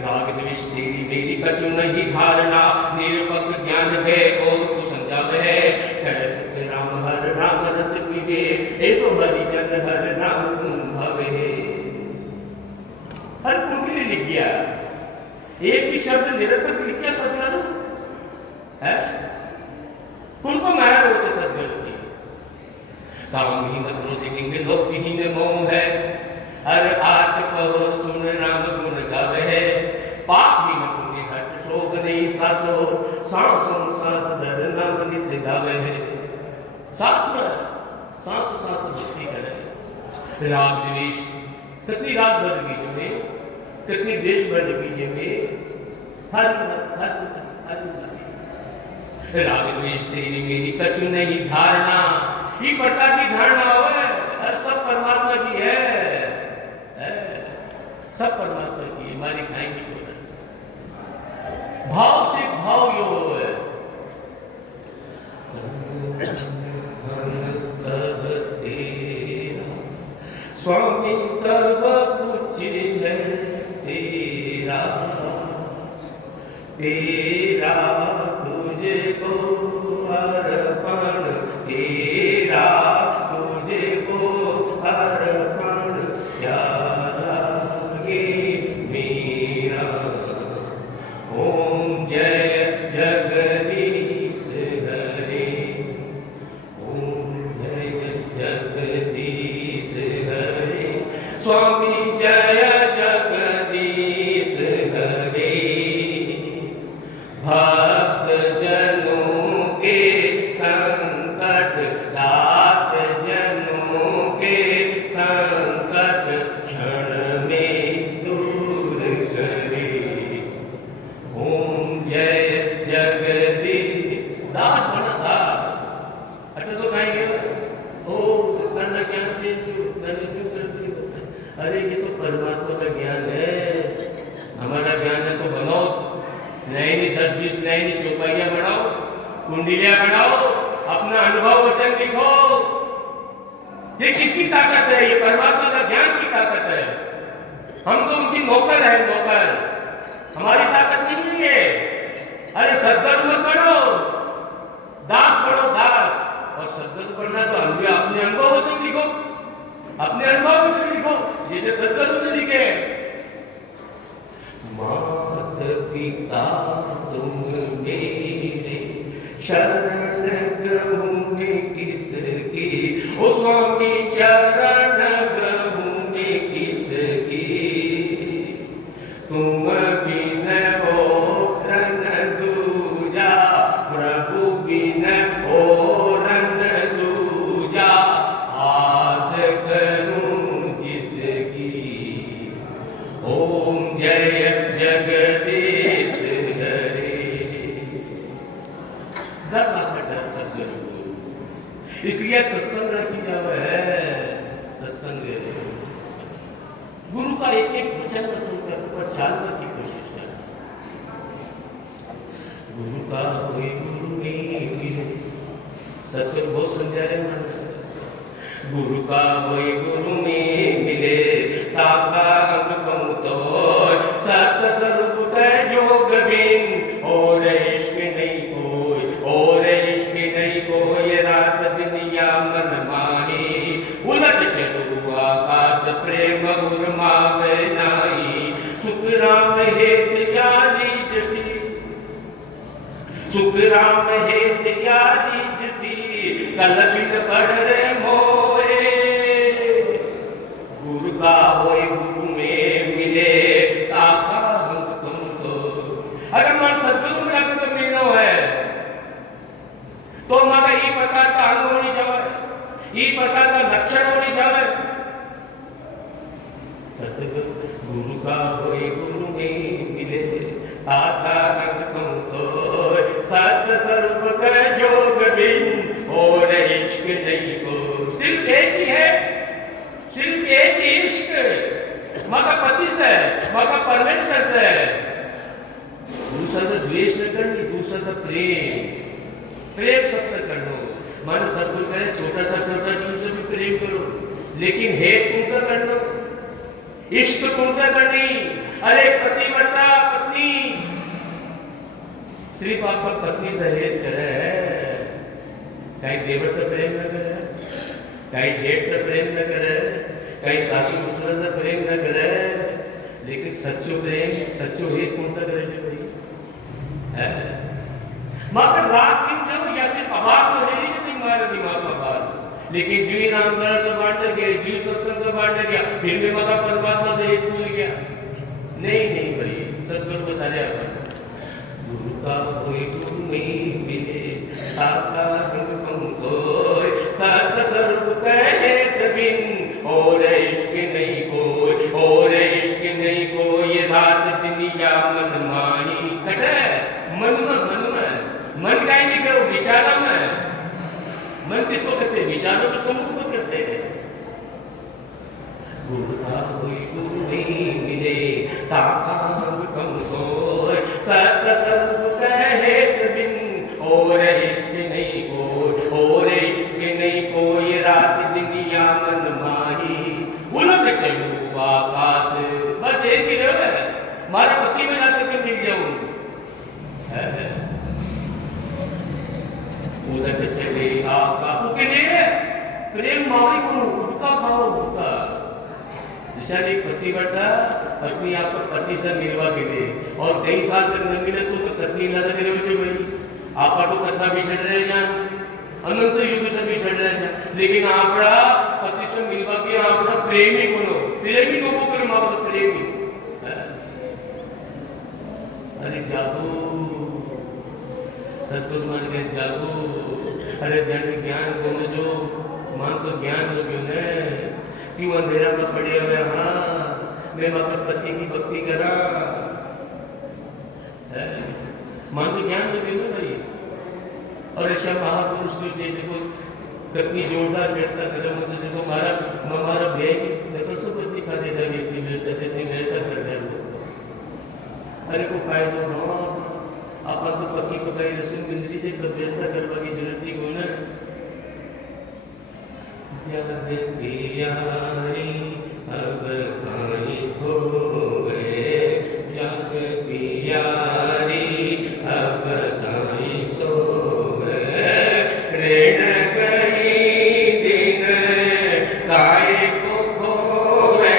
राग द्वेष तेरी मेरी कछु नहीं धारणा, निरपक ज्ञान है और तू समझावे। कह राम हर राम रस पीवे, ऐसो हरि जन हर नाम तुम भावे। हर कुंडली लिख गया, एक भी शब्द निरर्थक लिख गया सदगुरु है। कुल को माया होते सदगुरु की। कामहीन क्रोधहीन लोभहीन मोह है, हर आठ कहो सुन राम गुण गावे। पापहीन पुण्य हर्ष शोक नहीं साचो, सांसों साथ धर नाम निस गावे। साथ में साथ भक्ति करे। राग द्वेष कितनी रात बढ़ गई तुम्हें, कितनी देश बढ़ गई तुम्हें, राग द्वेष तेरी मेरी कछु नहीं धारणा। ये प्रकार की धारणा हो सब परमात्मा की है, सब परमात्मा की है, हमारी खाएंगी को भाव से भाव यो है। सब तेरा स्वामी सब कुछ है तेरा, तेरा तुझको अर्पण, तेरा तुझको अर्पण, क्या लागे मेरा। ओम जय जगदीश हरे, ओम जय जगदीश हरे, स्वामी जय जगदीश हरे। भक्त जनों के संकट, दास जनों के संकट, क्षण में दूर करे। ओम जय जगदीश। दास बना दास, अटल तो खाएंगे ओ इतना ज्ञान दे दियो, मैंने क्यों कर दिया। अरे ये तो परमात्मा का ज्ञान है, हमारा ज्ञान है तो बनाओ नई 10-20 नई चौपाइयां बनाओ, कुंडलियां बनाओ, अपना अनुभव वचन लिखो, ये किसकी ताकत है? ये परमात्मा का ज्ञान की ताकत है। हम तो उनकी नौकर है, नौकर, हमारी ताकत नहीं है। अरे सद्गुरु मत बनो, दास बनो, दास। और सद्गुरु बनना तो अपने अनुभव से लिखो, अपने अनुभव से लिखो, जिसे सद्गुरु ने लिखे। मात पिता तुम मेरे, शरण ग्रहूं किसकी, ओ स्वामी शरण ग्रहूं किसकी, तुम बिन और न दूजा, प्रभु बिन और न दूजा, आस करूं किसकी। ओम जय जगदीश हरे। डर सदगुरु, इसलिए सत्संग रखी जावे है। सत्संग गुरु का एक एक वचन को सुनकर ऊपर चालने की कोशिश कर। गुरु का कोई गुरु नहीं मिले, सत्संग बहुत समझा रहे मन। गुरु का कोई गुरु नहीं मिले, ताका अंग कहूं तो सत स्वरूप का जोग बिन, और इश्क नहीं कोई, और इश्क नहीं कोई, रात दिन या मन माही, उलट चलू आकाश प्रेम गुर मावे नाई, सुख राम हेत यारी जसी, सुख राम हेत यारी जसी, कल बिन पढ़ रे मोए। गुरु का होए गुरु में मिले, ताका हम तुम तो। अगर मन सद्गुरु में अगर तो मिलना है तो मगर ये प्रकार का अंग होनी चाहिए, ये प्रकार का लक्षण होनी चाहिए। सतगुरु गुरु का होए गुरु में मिले, ताका हम तुम तो, सत स्वरूप का जोग बिन, और इश्क नहीं को। सिर्फ एक ही है, सिर्फ एक ही इश्क, मगर पति से, मगर परमेश्वर से। दूसरा से द्वेष न करनी, दूसरा से प्रेम, प्रेम सबसे करो। मन सदगुरु कहे छोटा सा छोटा जीव से भी प्रेम करो, लेकिन हेत तुमसे कर लो, इश्क तुमसे करनी। अरे पतिव्रता पत्नी सिर्फ आपका पत्नी से हेत करे, कहीं देवर से प्रेम न करे, कहीं जेठ से प्रेम न करे, कहीं सासू ससुर से प्रेम न करे, लेकिन सच्चो प्रेम, सच्चो हेत कौन सा करे भाई? मगर रात दिन जो या सिर्फ आवाज तो ले लीजिए तुम्हारे दिमाग में बात, लेकिन जीव नाम करा तो बांट गया, जीव सत्संग तो बांट गया, फिर भी मगर परमात्मा से एक भूल गया। नहीं नहीं भाई, सदगुरु बता रहे गुरु का कोई गुरु नहीं मिले, ताका अंग कहूं कोई, सत स्वरूप कहे बिन, और इश्क नहीं कोई, और इश्क नहीं कोई, रात दिन या मन माही। कटे मन मन का ही नहीं करो, विचारा में। मन किसको कहते हैं? विचारों को समूह को कहते हैं। गुरु का कोई गुरु नहीं मिले, ताका अंग कहूं कोई, सत स्वरूप कहे बिन, और इश्क नहीं कोई, और इश्क नहीं कोई, रात दिन या मन माही, उलट चलू आकाश। बस एक ही है, मारा पति में जाकर के मिल जाऊं। उलट चले आकाश के लिए प्रेम मावी को गुटका खाओ, गुटका। जैसा एक पतिव्रता पत्नी आपको पति से मिलवा के लिए, और कई साल तक न मिले तो पत्नी ना करे वैसे भाई आपका तो कथा भी छड़ रहे जान, अनंत युग से भी छड़ रहे जान, लेकिन आपड़ा पति से मिलवा के आपड़ा प्रेमी बोलो, प्रेमी को करे माँ तो प्रेमी। अरे जागो सतगुरु मान के जागो, अरे जन ज्ञान को जो मान तो ज्ञान हो क्यों ने, क्यों अंधेरा में पड़े हुए। हाँ मैं मतलब पति की भक्ति करा, मान तो ज्ञान हो क्यों भाई। और ऐसा महापुरुष जो देखो कितनी जोरदार व्यवस्था कदम होते, देखो हमारा व्यय की देखो सब कुछ दिखा देता है, इतनी व्यवस्था से इतनी व्यवस्था कर रहे हैं। अरे को फायदा ना अपन तो पति को कहीं रसूल मिल लीजिए, तो व्यवस्था करवा की जरूरत नहीं हो ना। जग पियारी अब काई खोवे, जग पियारी अब काई सोवे, ऋण गई दिन काय को खोवे,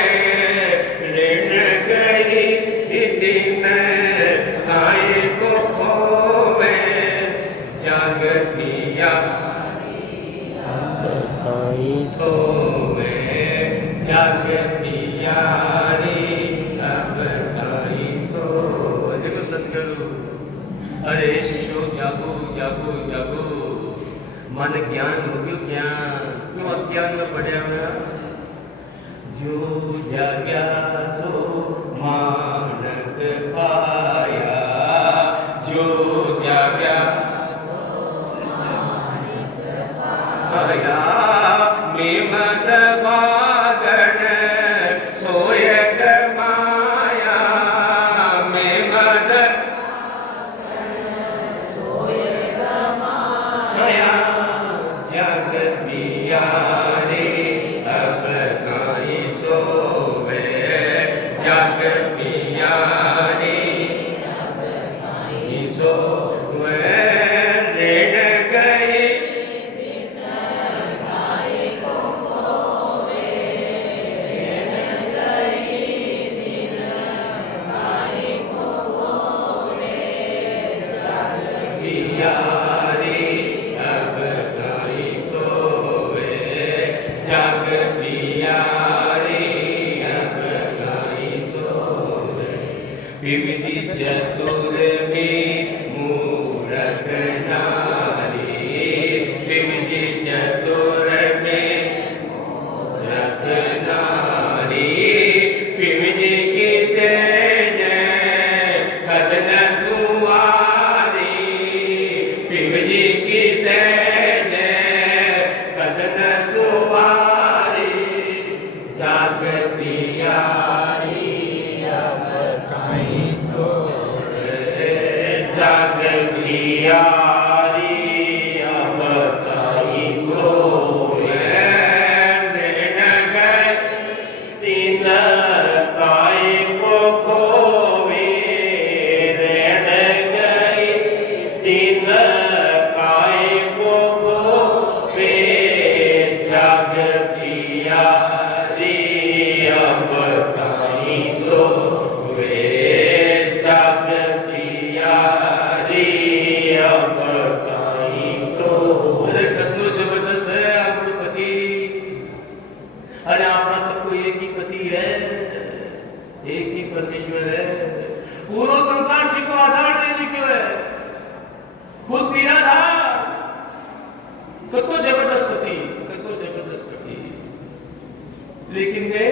ऋण गई दिन काय को खोवे, जग पिया सोवे, जग पियारी अब काई सोवे। देखो सतगुरु, अरे शिष्यो जागो जागो जागो, मन ज्ञान हो गयो ज्ञान, क्यों अज्ञान में पड़े हुए? जो जाग्या सो मानक पाया, जो जाग्या पाया, मेमद बागन सोय माया, मेमद माया, जग पियारी अब काई सोवे, जग पियारी अब काई सोवे, ऋण गई पियारी अब काई सोवे, जग पियारी अब काई सोवे, विविधि चतुर में मूरख नारी, विविधि चतुर में मूरख नारी, विविधि की सेज कदन सुवारी, विविधि की सेज कदन सुवारी, जग पियारी अब काई सोवे, जग पियारी अब काई सोवे, ऋण गई दिन काय को खोवे, ऋण गई दिन काय को खोवे, जग पियारी अब काई सोवे, जग पियारी अब काई सोवे। अरे कितना जबरदस्त है आपको पति, अरे आपका सबको एक ही पति है, एक ही परमेश्वर है, पूरा संसार जी को आधार देने क्यों है, खुद पीरा था, कितना जबरदस्त पति, कितना जबरदस्त पति, लेकिन वे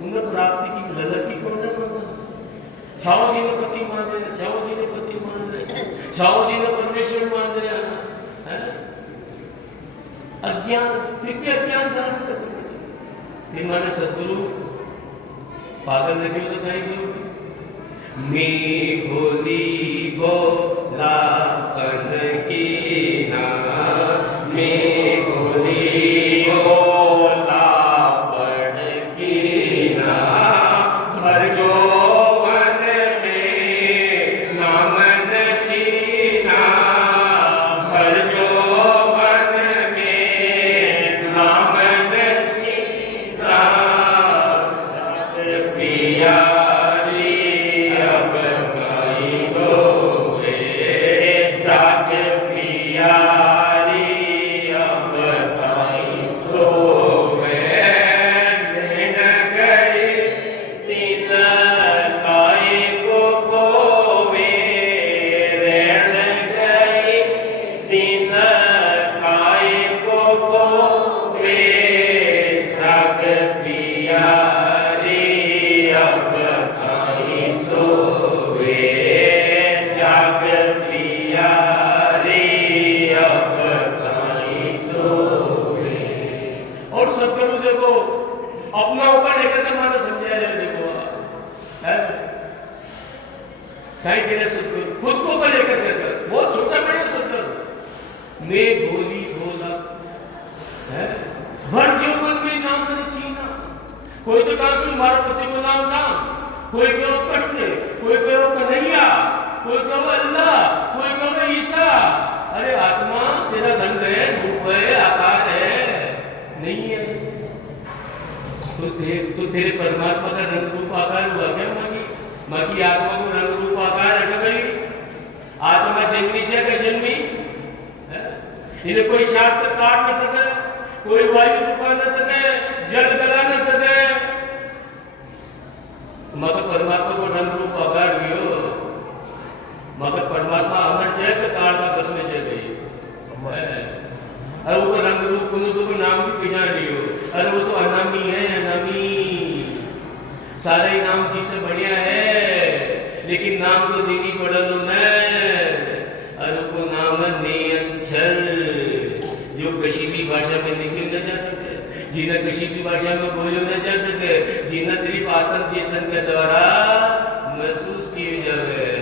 उन्हें प्राप्ति की ललक की कौन है? छाओ जी ने पति मान रहे, छाओ जी ने पति मान रहे, छाओ जी ने परमेश्वर मान रहे हैं, अज्ञान, फिर अज्ञान धारण कर माने सदगुरु पागल नहीं हो तो कहीं क्यों? मैं बोली बोला पन की ना, मैं बोली बोला पन की ना, भर जो वन में नाम न चीना, भर जो वन में नाम न चीना, पियारी अब काई सोवे, जाग पियारी अब काई सोवे, ऋण गई दिन काय को खोवे, ऋण गई दिन काय को खोवे, जाग पियारी अब काई सोवे, जाग पियारी अब काई सोवे। और सदगुरु देखो अपना ऊपर लेकर के मानो समझाया जाए, देखो है कहीं के लिए सदगुरु खुद को ऊपर लेकर के बहुत छोटा बड़ा सदगुरु, मैं भोली भोला है कोई तो कहा कि मारो पति को नाम नाम, कोई कहो कृष्ण, कोई कहो कन्हैया, कोई कहो अल्लाह, कोई कहो ईसा। अरे आत्मा तेरा रंग है, रूप है, आकार है, नहीं है तो तेरे परमात्मा का रंग रूप आकार हुआ क्या? माँ की आत्मा को रंग रूप आकार है कभी? आत्मा जन्मी से क्या जन्मी? इन्हें कोई शास्त्र काट न सके, कोई वायु सुखा न सके, जल गला न सके। मगर परमात्मा को रंग रूप आकार दियो, मगर परमात्मा अमर है तो काल का बस में चल गई। अरे वो रंग रूप को नाम भी पहचान लियो, अरे वो तो अनामी है, अनामी सारा ही नाम जिससे बढ़िया है, लेकिन नाम तो देनी पड़ा तो अरे वो नाम है नियंत्रण, जो किसी भी भाषा में लिखे न जा सके, जिन्हें किसी भी भाषा में बोले न जा सके, जिन्हें सिर्फ आत्म चेतन के द्वारा महसूस किए जावे।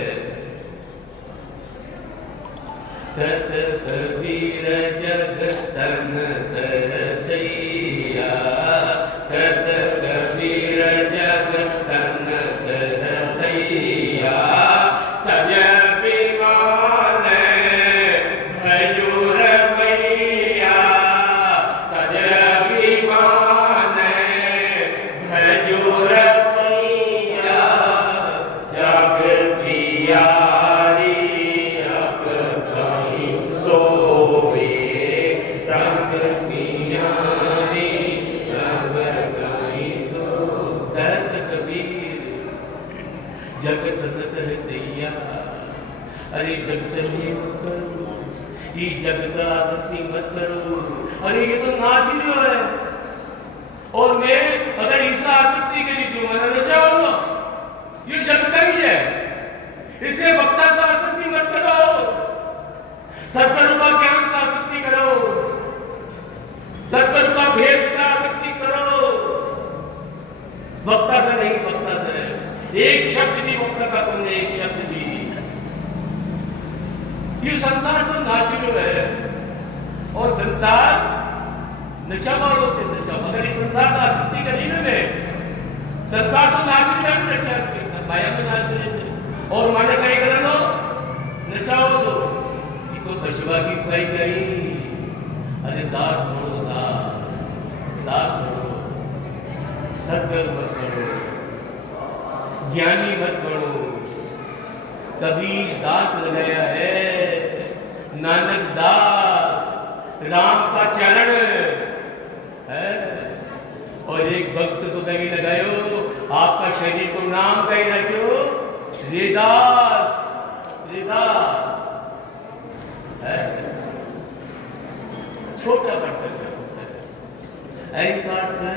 कबीर जगतन तरसैया, कबीर जगतन तरसैया, तज विमान भजो रमैया, तज विमान भजो रमैया, जग पियारी अरे जग से मत करो, ये जग से आसक्ति मत करो। अरे ये तो नाच ही रहा है, और मैं अगर इस आसक्ति के लिए क्यों मनाना चाहूंगा? ये जग का ही है, इसलिए भक्ता से आसक्ति मत करो, सत्कर्म का ज्ञान से आसक्ति करो, सत्कर्म का भेद से आसक्ति करो, भक्ता से नहीं, भक्ता से एक शब्द भी भक्ता का तुमने एक शब्द भी। ये संसार तो नाचुरल है, और संसार नशा मारो थे नशा, मगर ये संसार का आसक्ति करी ना मैं, संसार तो नाचुरल है, नशा माया में नाच रहे थे, और माने कहीं कर लो नशा हो तो इनको बशवा की पाई गई। अरे दास बनो, दास दास बनो, सत्कर्म मत करो, ज्ञानी मत बनो। कबीर दास लगाया है, नानक दास राम का चरण है, और एक भक्त तो कहीं लगायो, आपका शरीर को नाम कहीं रखो, रेदास रेदास है, छोटा बढ़कर अहंकार से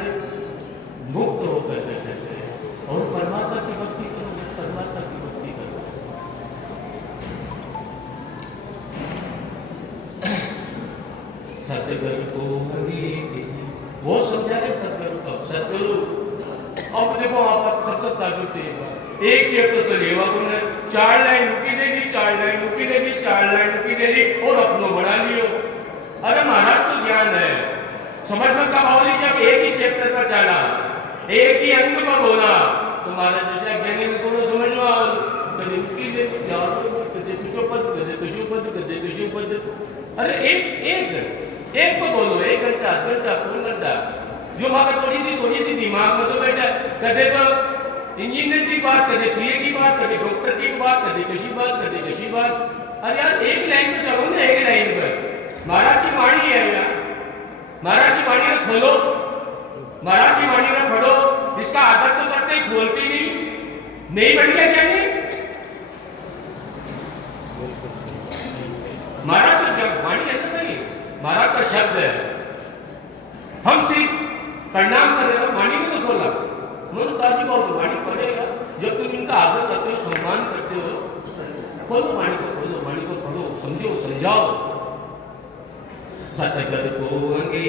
मुक्त होकर करते, और परमात्मा की भक्ति करो, परमात्मा की भक्ति करो। सतगुरु को वो समझा रहे, सतगुरु को सतगुरु। अब देखो आप सतत ताजुब थे, एक चैप्टर तो लेवा को 4 लाइन रुकी देगी, 4 लाइन रुकी देगी, 4 लाइन रुकी देगी, और अपनों बना लियो। अरे महाराज तो ज्ञान है, समझ में कब आओ, जब एक ही चैप्टर का चला, एक ही अंग में बोला, तो महाराज जैसे ज्ञानी में थोड़ा समझ में आओ, कभी रुकी दे, कदे कुशोपद, कदे कुशोपद, कदे कुशोपद। अरे एक को बोलो, 1 घंटा, 2 घंटा, जो वहां पर थोड़ी सी दिमाग में तो बैठा, कदे तो इंजीनियर की बात, कदे सीए की बात, कदे डॉक्टर की बात, कदे किसी बात। अरे यार एक लाइन में चलो ना, एक लाइन पर महाराज की वाणी है यार, महाराज की वाणी में खोलो, महाराज की वाणी में पढ़ो, इसका आदर तो करते ही खोलती नहीं बढ़ गया क्या? नहीं महाराज तो वाणी है ना, नहीं महाराज का शब्द है, हम सिर्फ प्रणाम कर रहे हो, वाणी को तो खोला, उन्होंने कहा जी बहुत वाणी पढ़ेगा, जब तुम इनका आदर करते हो, सम्मान करते हो, खोलो वाणी को, खोलो वाणी को पढ़ो, समझो समझाओ। सतगुरु को अंगे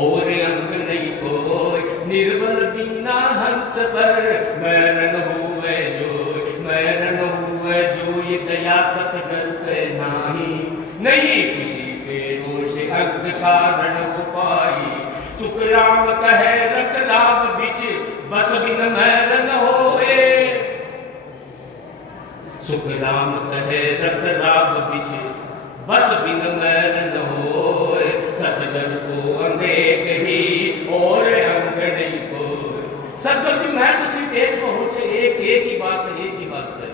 और अंग नहीं कोई, निर्बल बिना हंस पर मैरन हुए जो ये दया सतगुरु के नहीं किसी के रोष अंग कारण उपाई, सुख राम कहे रख राम भी बिच बस बिन मैल न होए। सुख राम कहे रत राग बिच बस बिन मैल न होए। सतगुर को अनेक ही और अंग नहीं को। सतगुर की मैं तो सिर्फ एक को हो, एक ही बात है, एक ही बात है।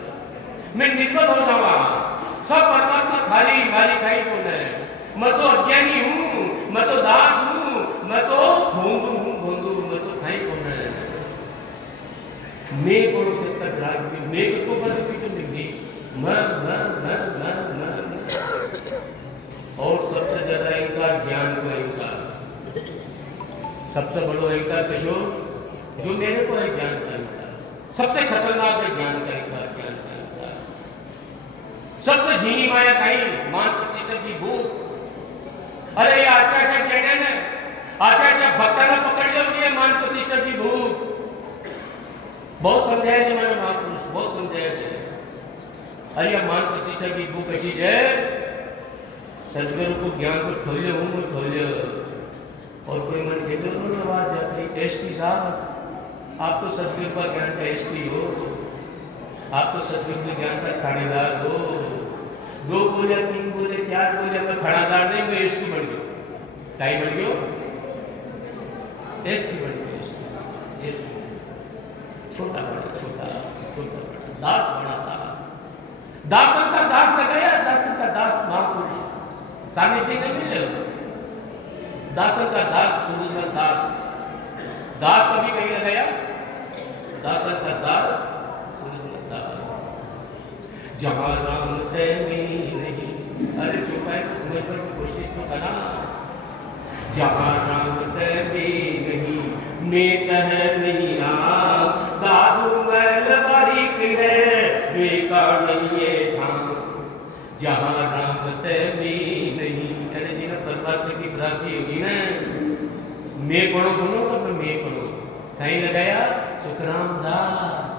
मैं निर्बल हो जावा, सब परमात्मा खाली मारी खाई को है। मैं तो अज्ञानी हूँ, मैं तो दास हूँ, मैं तो भोंदू हूँ, भोंदू, मैं तो खाई को है। मैं कौन जब तक राज में मैं तो बंद भी तो नहीं। मैं और सबसे ज्यादा इनका ज्ञान को इनका सबसे बड़ो इनका कशो जो मेरे को है ज्ञान का इनका सबसे खतरनाक है ज्ञान का इनका सबसे जीनी माया कहीं मान चित्र की भूख। अरे ये आचार्य कहने ने आचार्य भक्ता ने पकड़ लो मान प्रतिष्ठा की भूख। बहुत समझाया जी मैंने महापुरुष बहुत समझाया जी। अरे मान प्रतिष्ठा की भूख ऐसी है सदगुरु को ज्ञान को खोलिए और कोई मन के आवाज जाती एसपी साहब आप तो सदगुरु का ज्ञान का एसपी हो, आप तो सदगुरु के ज्ञान का थानेदार हो। 2 बोले 3 बोले 4 बोले मैं थानेदार नहीं मैं एसपी बन गयो। टाइम बन गयो एसपी बन गयो। छोटा दास बड़ा था। दासन का दास लगाया दासन का दास महापुरुष सानिध्य नहीं मिले। दासन का दास सुंदर दास कभी कहीं लगाया दासन का दास सुंदर दास। जहां राम तैमी नहीं अरे चुपाए तो समझने की कोशिश तो करना। जहां राम तैमी नहीं मैं कह नहीं आप दादू मैल बारीक है बेकार नहीं है धाम। जहां राम तैमी नहीं अरे जी ना परमात्मा की प्राप्ति होगी ना। मैं पढ़ो बोलो तो मैं पढ़ो कहीं लगाया सुखराम दास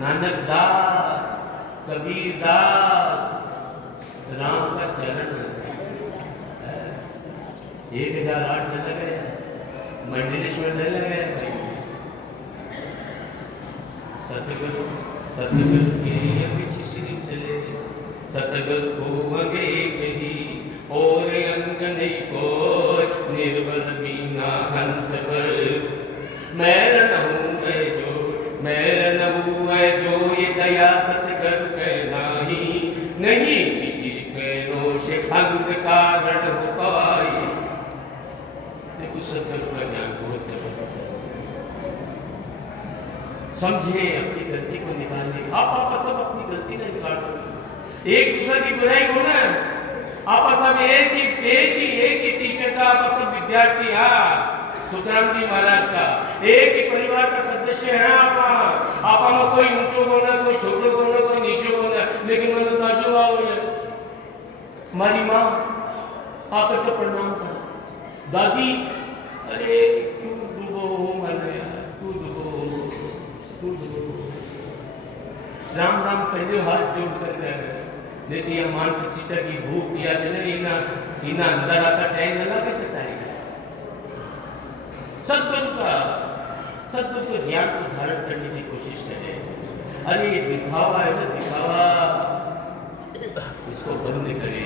नानक दास कबीर दास राम का चरण 1008 में लगाया मंडलेश्वर ने लगाया। सतगुरु के पीछे श्री चले सतगुरु को अगे कही और अंग नहीं को निर्बल बीना हंस पर। मैल न हुए जो ये दया सतगुरु कहना ही नहीं किसी के रोष अंग कारण हो पाई। देखो सतगुरु का ज्ञान बहुत जबरदस्त समझे अपनी गलती को निकालने। आप सब अपनी गलती नहीं निकाल सकते। एक दूसरे की बुराई हो ना आपस में एक ही टीचर का आपस में विद्यार्थी सुखराम जी महाराज का एक ही परिवार का सदस्य है। आप में कोई ऊंचो बोलना कोई छोटो बोलना कोई नीचो बोलना लेकिन मैं तो ताजु आओ हमारी माँ आकर तो प्रणाम कर दादी अरे क्यों डूबो मैंने क्यों डूबो राम राम पहले हाथ जोड़ कर रहे नहीं तो यह मान प्रतिष्ठा की भूख या इना अंदर आता टाइम लगा के चटाएगा। सदगुरु को ज्ञान को धारण करने की कोशिश करें। अरे ये दिखावा है ना दिखावा इसको बंद करे।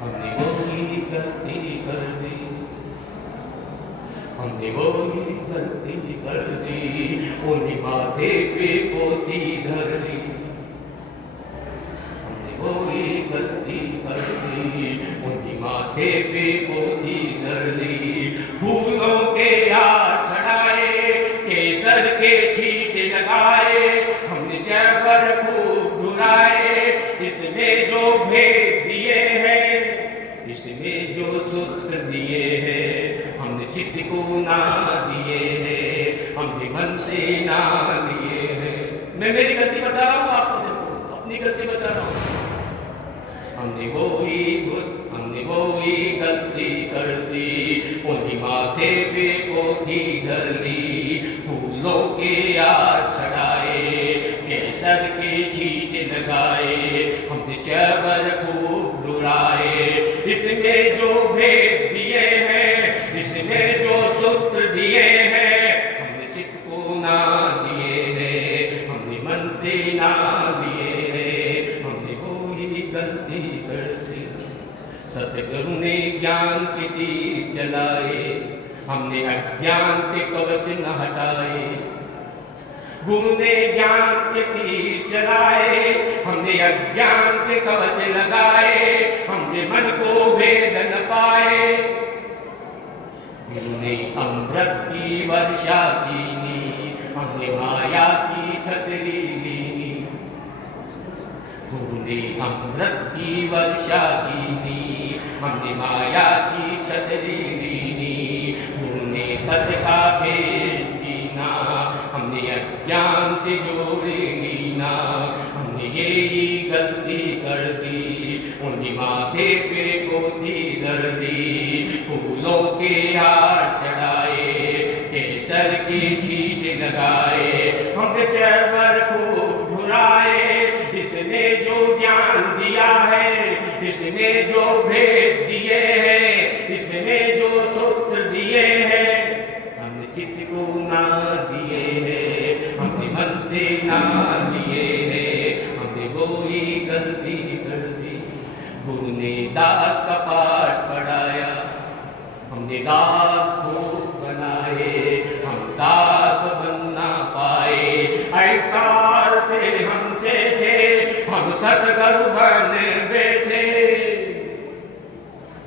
हमने वही गलती कर दी उन्हीं माथे पे पोती धर ली। हमने वही गलती कर दी उन्हीं माथे पे पोती धर ली। फूलों के हाथ चढ़ाए केसर के छींटे लगाए हमने जबर खूब ढुराए। इसमें जो भेद दिए हैं इसमें जो सूत्र दिए हैं हमने चित्त को ना दिए हैं हमने मन से ना लिए हैं। मैं मेरी गलती बता रहा हूँ आपको देखो अपनी गलती बता रहा हूँ। हमने वही गलती कर दी उन्हीं माथे पे पोथी धर ली। फूलों के याद चढ़ाए केसर के छींटे लगाए हमने चबर खूब डुराए। इसमें जो भेद दिए हैं इसमें सतगुरु ने ज्ञान के तीर चलाए, हमने अज्ञान के कवच न हटाए। गुरु ने ज्ञान के तीर चलाए, हमने अज्ञान के कवच लगाए, हमने मन को भेद न पाए। गुरु ने अमृत की वर्षा कीनी, हमने माया की छतरी लीनी। गुरु ने अमृत की वर्षा कीनी, हमने माया की छतरी लीनी। गुरु ने सत्य का भेद कीना, हमने अज्ञान से जोड़े लीना। हमने यही गलती कर दी, उन्हीं माथे पे पोती धर दी। फूलों के हार चढ़ाए, केसर की छींट लगाए, हमने चरवर को भुलाए। इसने जो ज्ञान दिया है, इसने जो भेद दिए हैं, इसने जो सूत्र दिए हैं, हमने चित्त को ना दिए हैं, हमने मन से ना लिए हैं। हमने वही गलती कर दी। गुरु ने दास का पाठ पढ़ाया, हमने दास को बनाए, हम दास बनना पाए। अहंकार से हमसे थे, हम सतगुरु बन बैठे।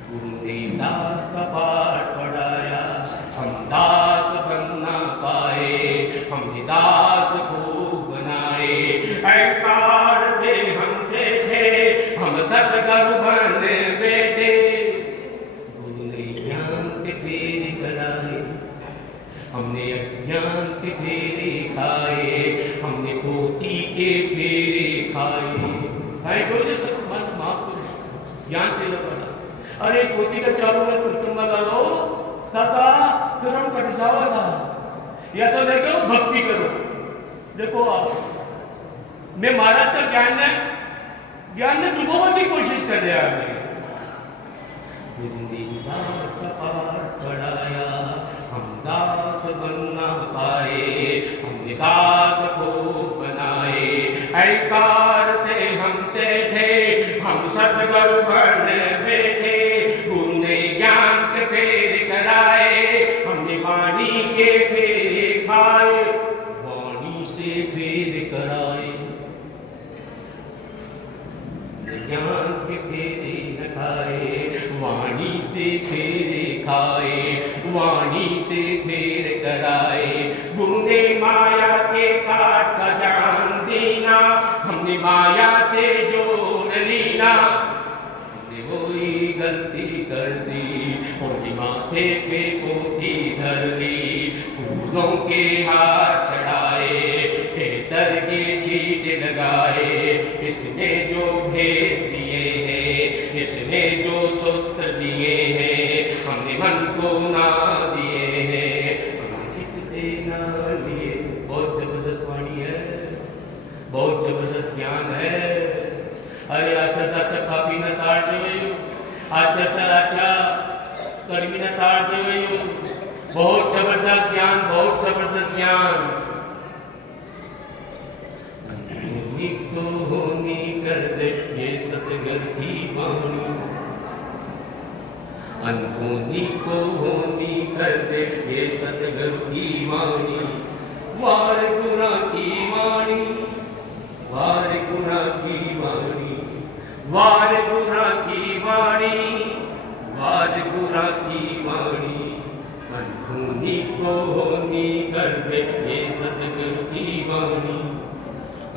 गुरु ने दास का पाठ पढ़ाया, हम दास बनना पाए, हमने दास को बनाए। अहंकार से हमसे थे, हम सतगुरु बन बैठे। गुरु ने ज्ञान के फेरे कराए, हमने अज्ञान के फेरे खाए, हमने पोती के फेरे खाए। गुरु महापुरुष ज्ञान फेरा पड़ा। अरे पोती का चालू में कुटुंब करो तथा क्रम कट जाओगा, या तो देखो भक्ति करो। देखो आप मैं महाराज का ज्ञान ने डुबोने की कोशिश कर रहे हैं। दास का पाठ पढ़ाया, हम दास बनना पाए, हमने दास को बनाए। अहंकार से हमसे थे, हम सतगुरु बन बैठे। गुरु ने ज्ञान के फेरे कराए, हमने वाणी के फेरे खाए, वाणी से फेरे कराए। ज्ञान के फेरे न खाए, वाणी से फेरे खाए, वाणी से फेर कराए। गुरु ने माया के काट का जान देना, हमने माया से जोड़ लीना। हमने वही गलती कर दी, उनके माथे पे पोती धर ली। फूलों के हाथ चढ़ाए, केसर के छींट लगाए। इसने जो भेद दिए हैं, इसने जो सूत्र दिए हैं, हमने मन को ना दिए हैं, हमने चित्त से ना लिए। बहुत जबरदस्त वाणी है, बहुत जबरदस्त ज्ञान है। अरे अच्छा से अच्छा पापी न ताड़ते हुए, अच्छा से अच्छा कर्मी न ताड़ते हुए। बहुत जबरदस्त ज्ञान, बहुत जबरदस्त ज्ञान। तो होनी कर दे ये सतगुरु की वाणी, अनहोनी को होनी कर दे ये सतगुरु की वाणी। वार गुना की वाणी, वार गुना की वाणी, वार गुना की वाणी, वार गुना की वाणी। अनहोनी को होनी कर दे ये सतगुरु की वाणी,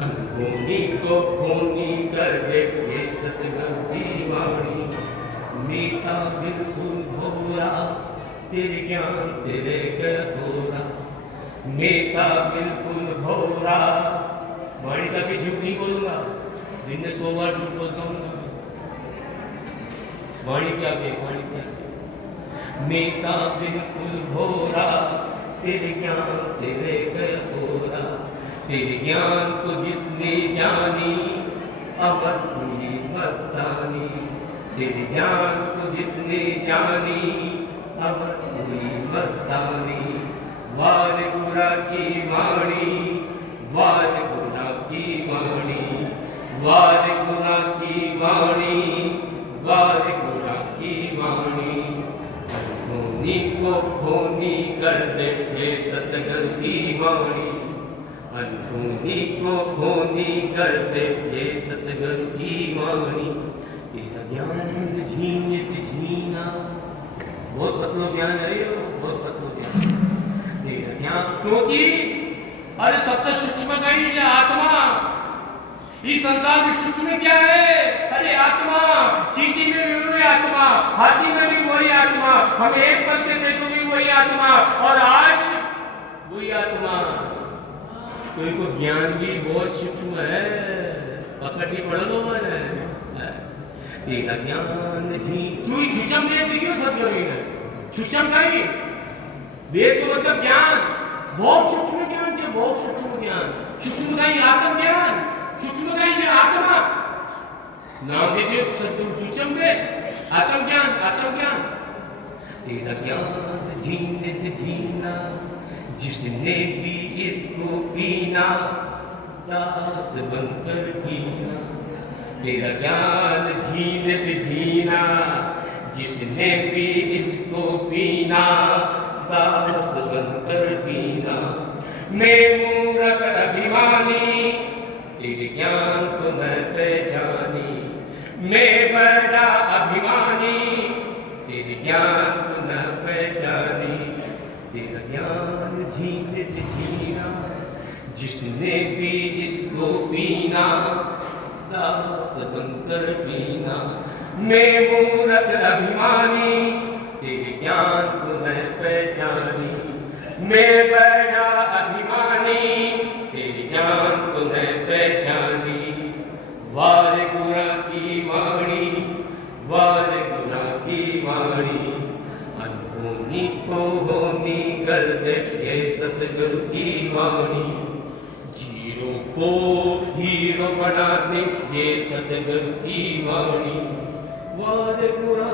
अनहोनी को होनी कर दे ये सतगुरु की वाणी। मीठा बिल्कुल भोरा, तेरे ज्ञान तेरे गहरा। मीठा बिल्कुल भोरा, वाणी का भी झूठ नहीं बोलूंगा, दिन में 100 बार झूठ बोलता हूँ। वाणी क्या के, वाणी क्या के। मीठा बिल्कुल भोरा, तेरे ज्ञान तेरे गहरा। तेरे ज्ञान को जिसने जानी, अमर हुई मस्तानी। तेरे ज्ञान को जिसने जानी, अमर हुई मस्तानी। वार गुना की वाणी, वार गुना की वाणी, वार गुना की वाणी, वार गुना की वाणी, होनी को होनी कर दे ये सतगुरु की वाणी, अनहोनी को होनी कर दे ये सतगुरु की वाणी। तेरा ज्ञान झीनित झीना, बहुत पतलो ज्ञान है ये, बहुत पतलो ज्ञान। तेरा ज्ञान क्योंकि अरे सप्त सूक्ष्म कहीं ये आत्मा, इस संसार में सूक्ष्म क्या है? अरे आत्मा, चींटी में भी वही आत्मा, हाथी में भी वही आत्मा, हम एक पल के थे तो भी वही आत्मा, और आज वही आत्मा। तो इनको ज्ञान भी बहुत सूक्ष्म है, पकड़ी पढ़ लो मैंने। तेरा ज्ञान जी तू सूक्ष्म वेद क्यों सदगुरु है? सूक्ष्म कहीं वेद को मतलब ज्ञान, बहुत सूक्ष्म ज्ञान के, बहुत सूक्ष्म ज्ञान। सूक्ष्म कहीं आत्म ज्ञान, सूक्ष्म कहीं आत्मा नाम देते सदगुरु सूक्ष्म वेद, आत्म ज्ञान, आत्म ज्ञान। तेरा ज्ञान जीने जीना, जिसने भी इसको पीना दास बनकर पीना। तेरा ज्ञान झीने से जीना, जिसने भी इसको पीना दास बनकर पीना। मैं मूर्ख अभिमानी तेरे ज्ञान को न पहचानी, मैं बड़ा अभिमानी तेरे ज्ञान को न पहचानी। तेरा ज्ञान झीने से जीना, जिसने भी इसको पीना दास बनकर पीना। मैं मूर्ख अभिमानी तेरे ज्ञान को न पहचानी, मैं बड़ा अभिमानी तेरे ज्ञान को न पहचानी। वार गुना की वाणी, वार गुना की वाणी, अनहोनी को होनी कर दे ये सतगुरु की वाणी। जीरो को हीरो बना दे ये सतगुरु की वाणी। वार गुना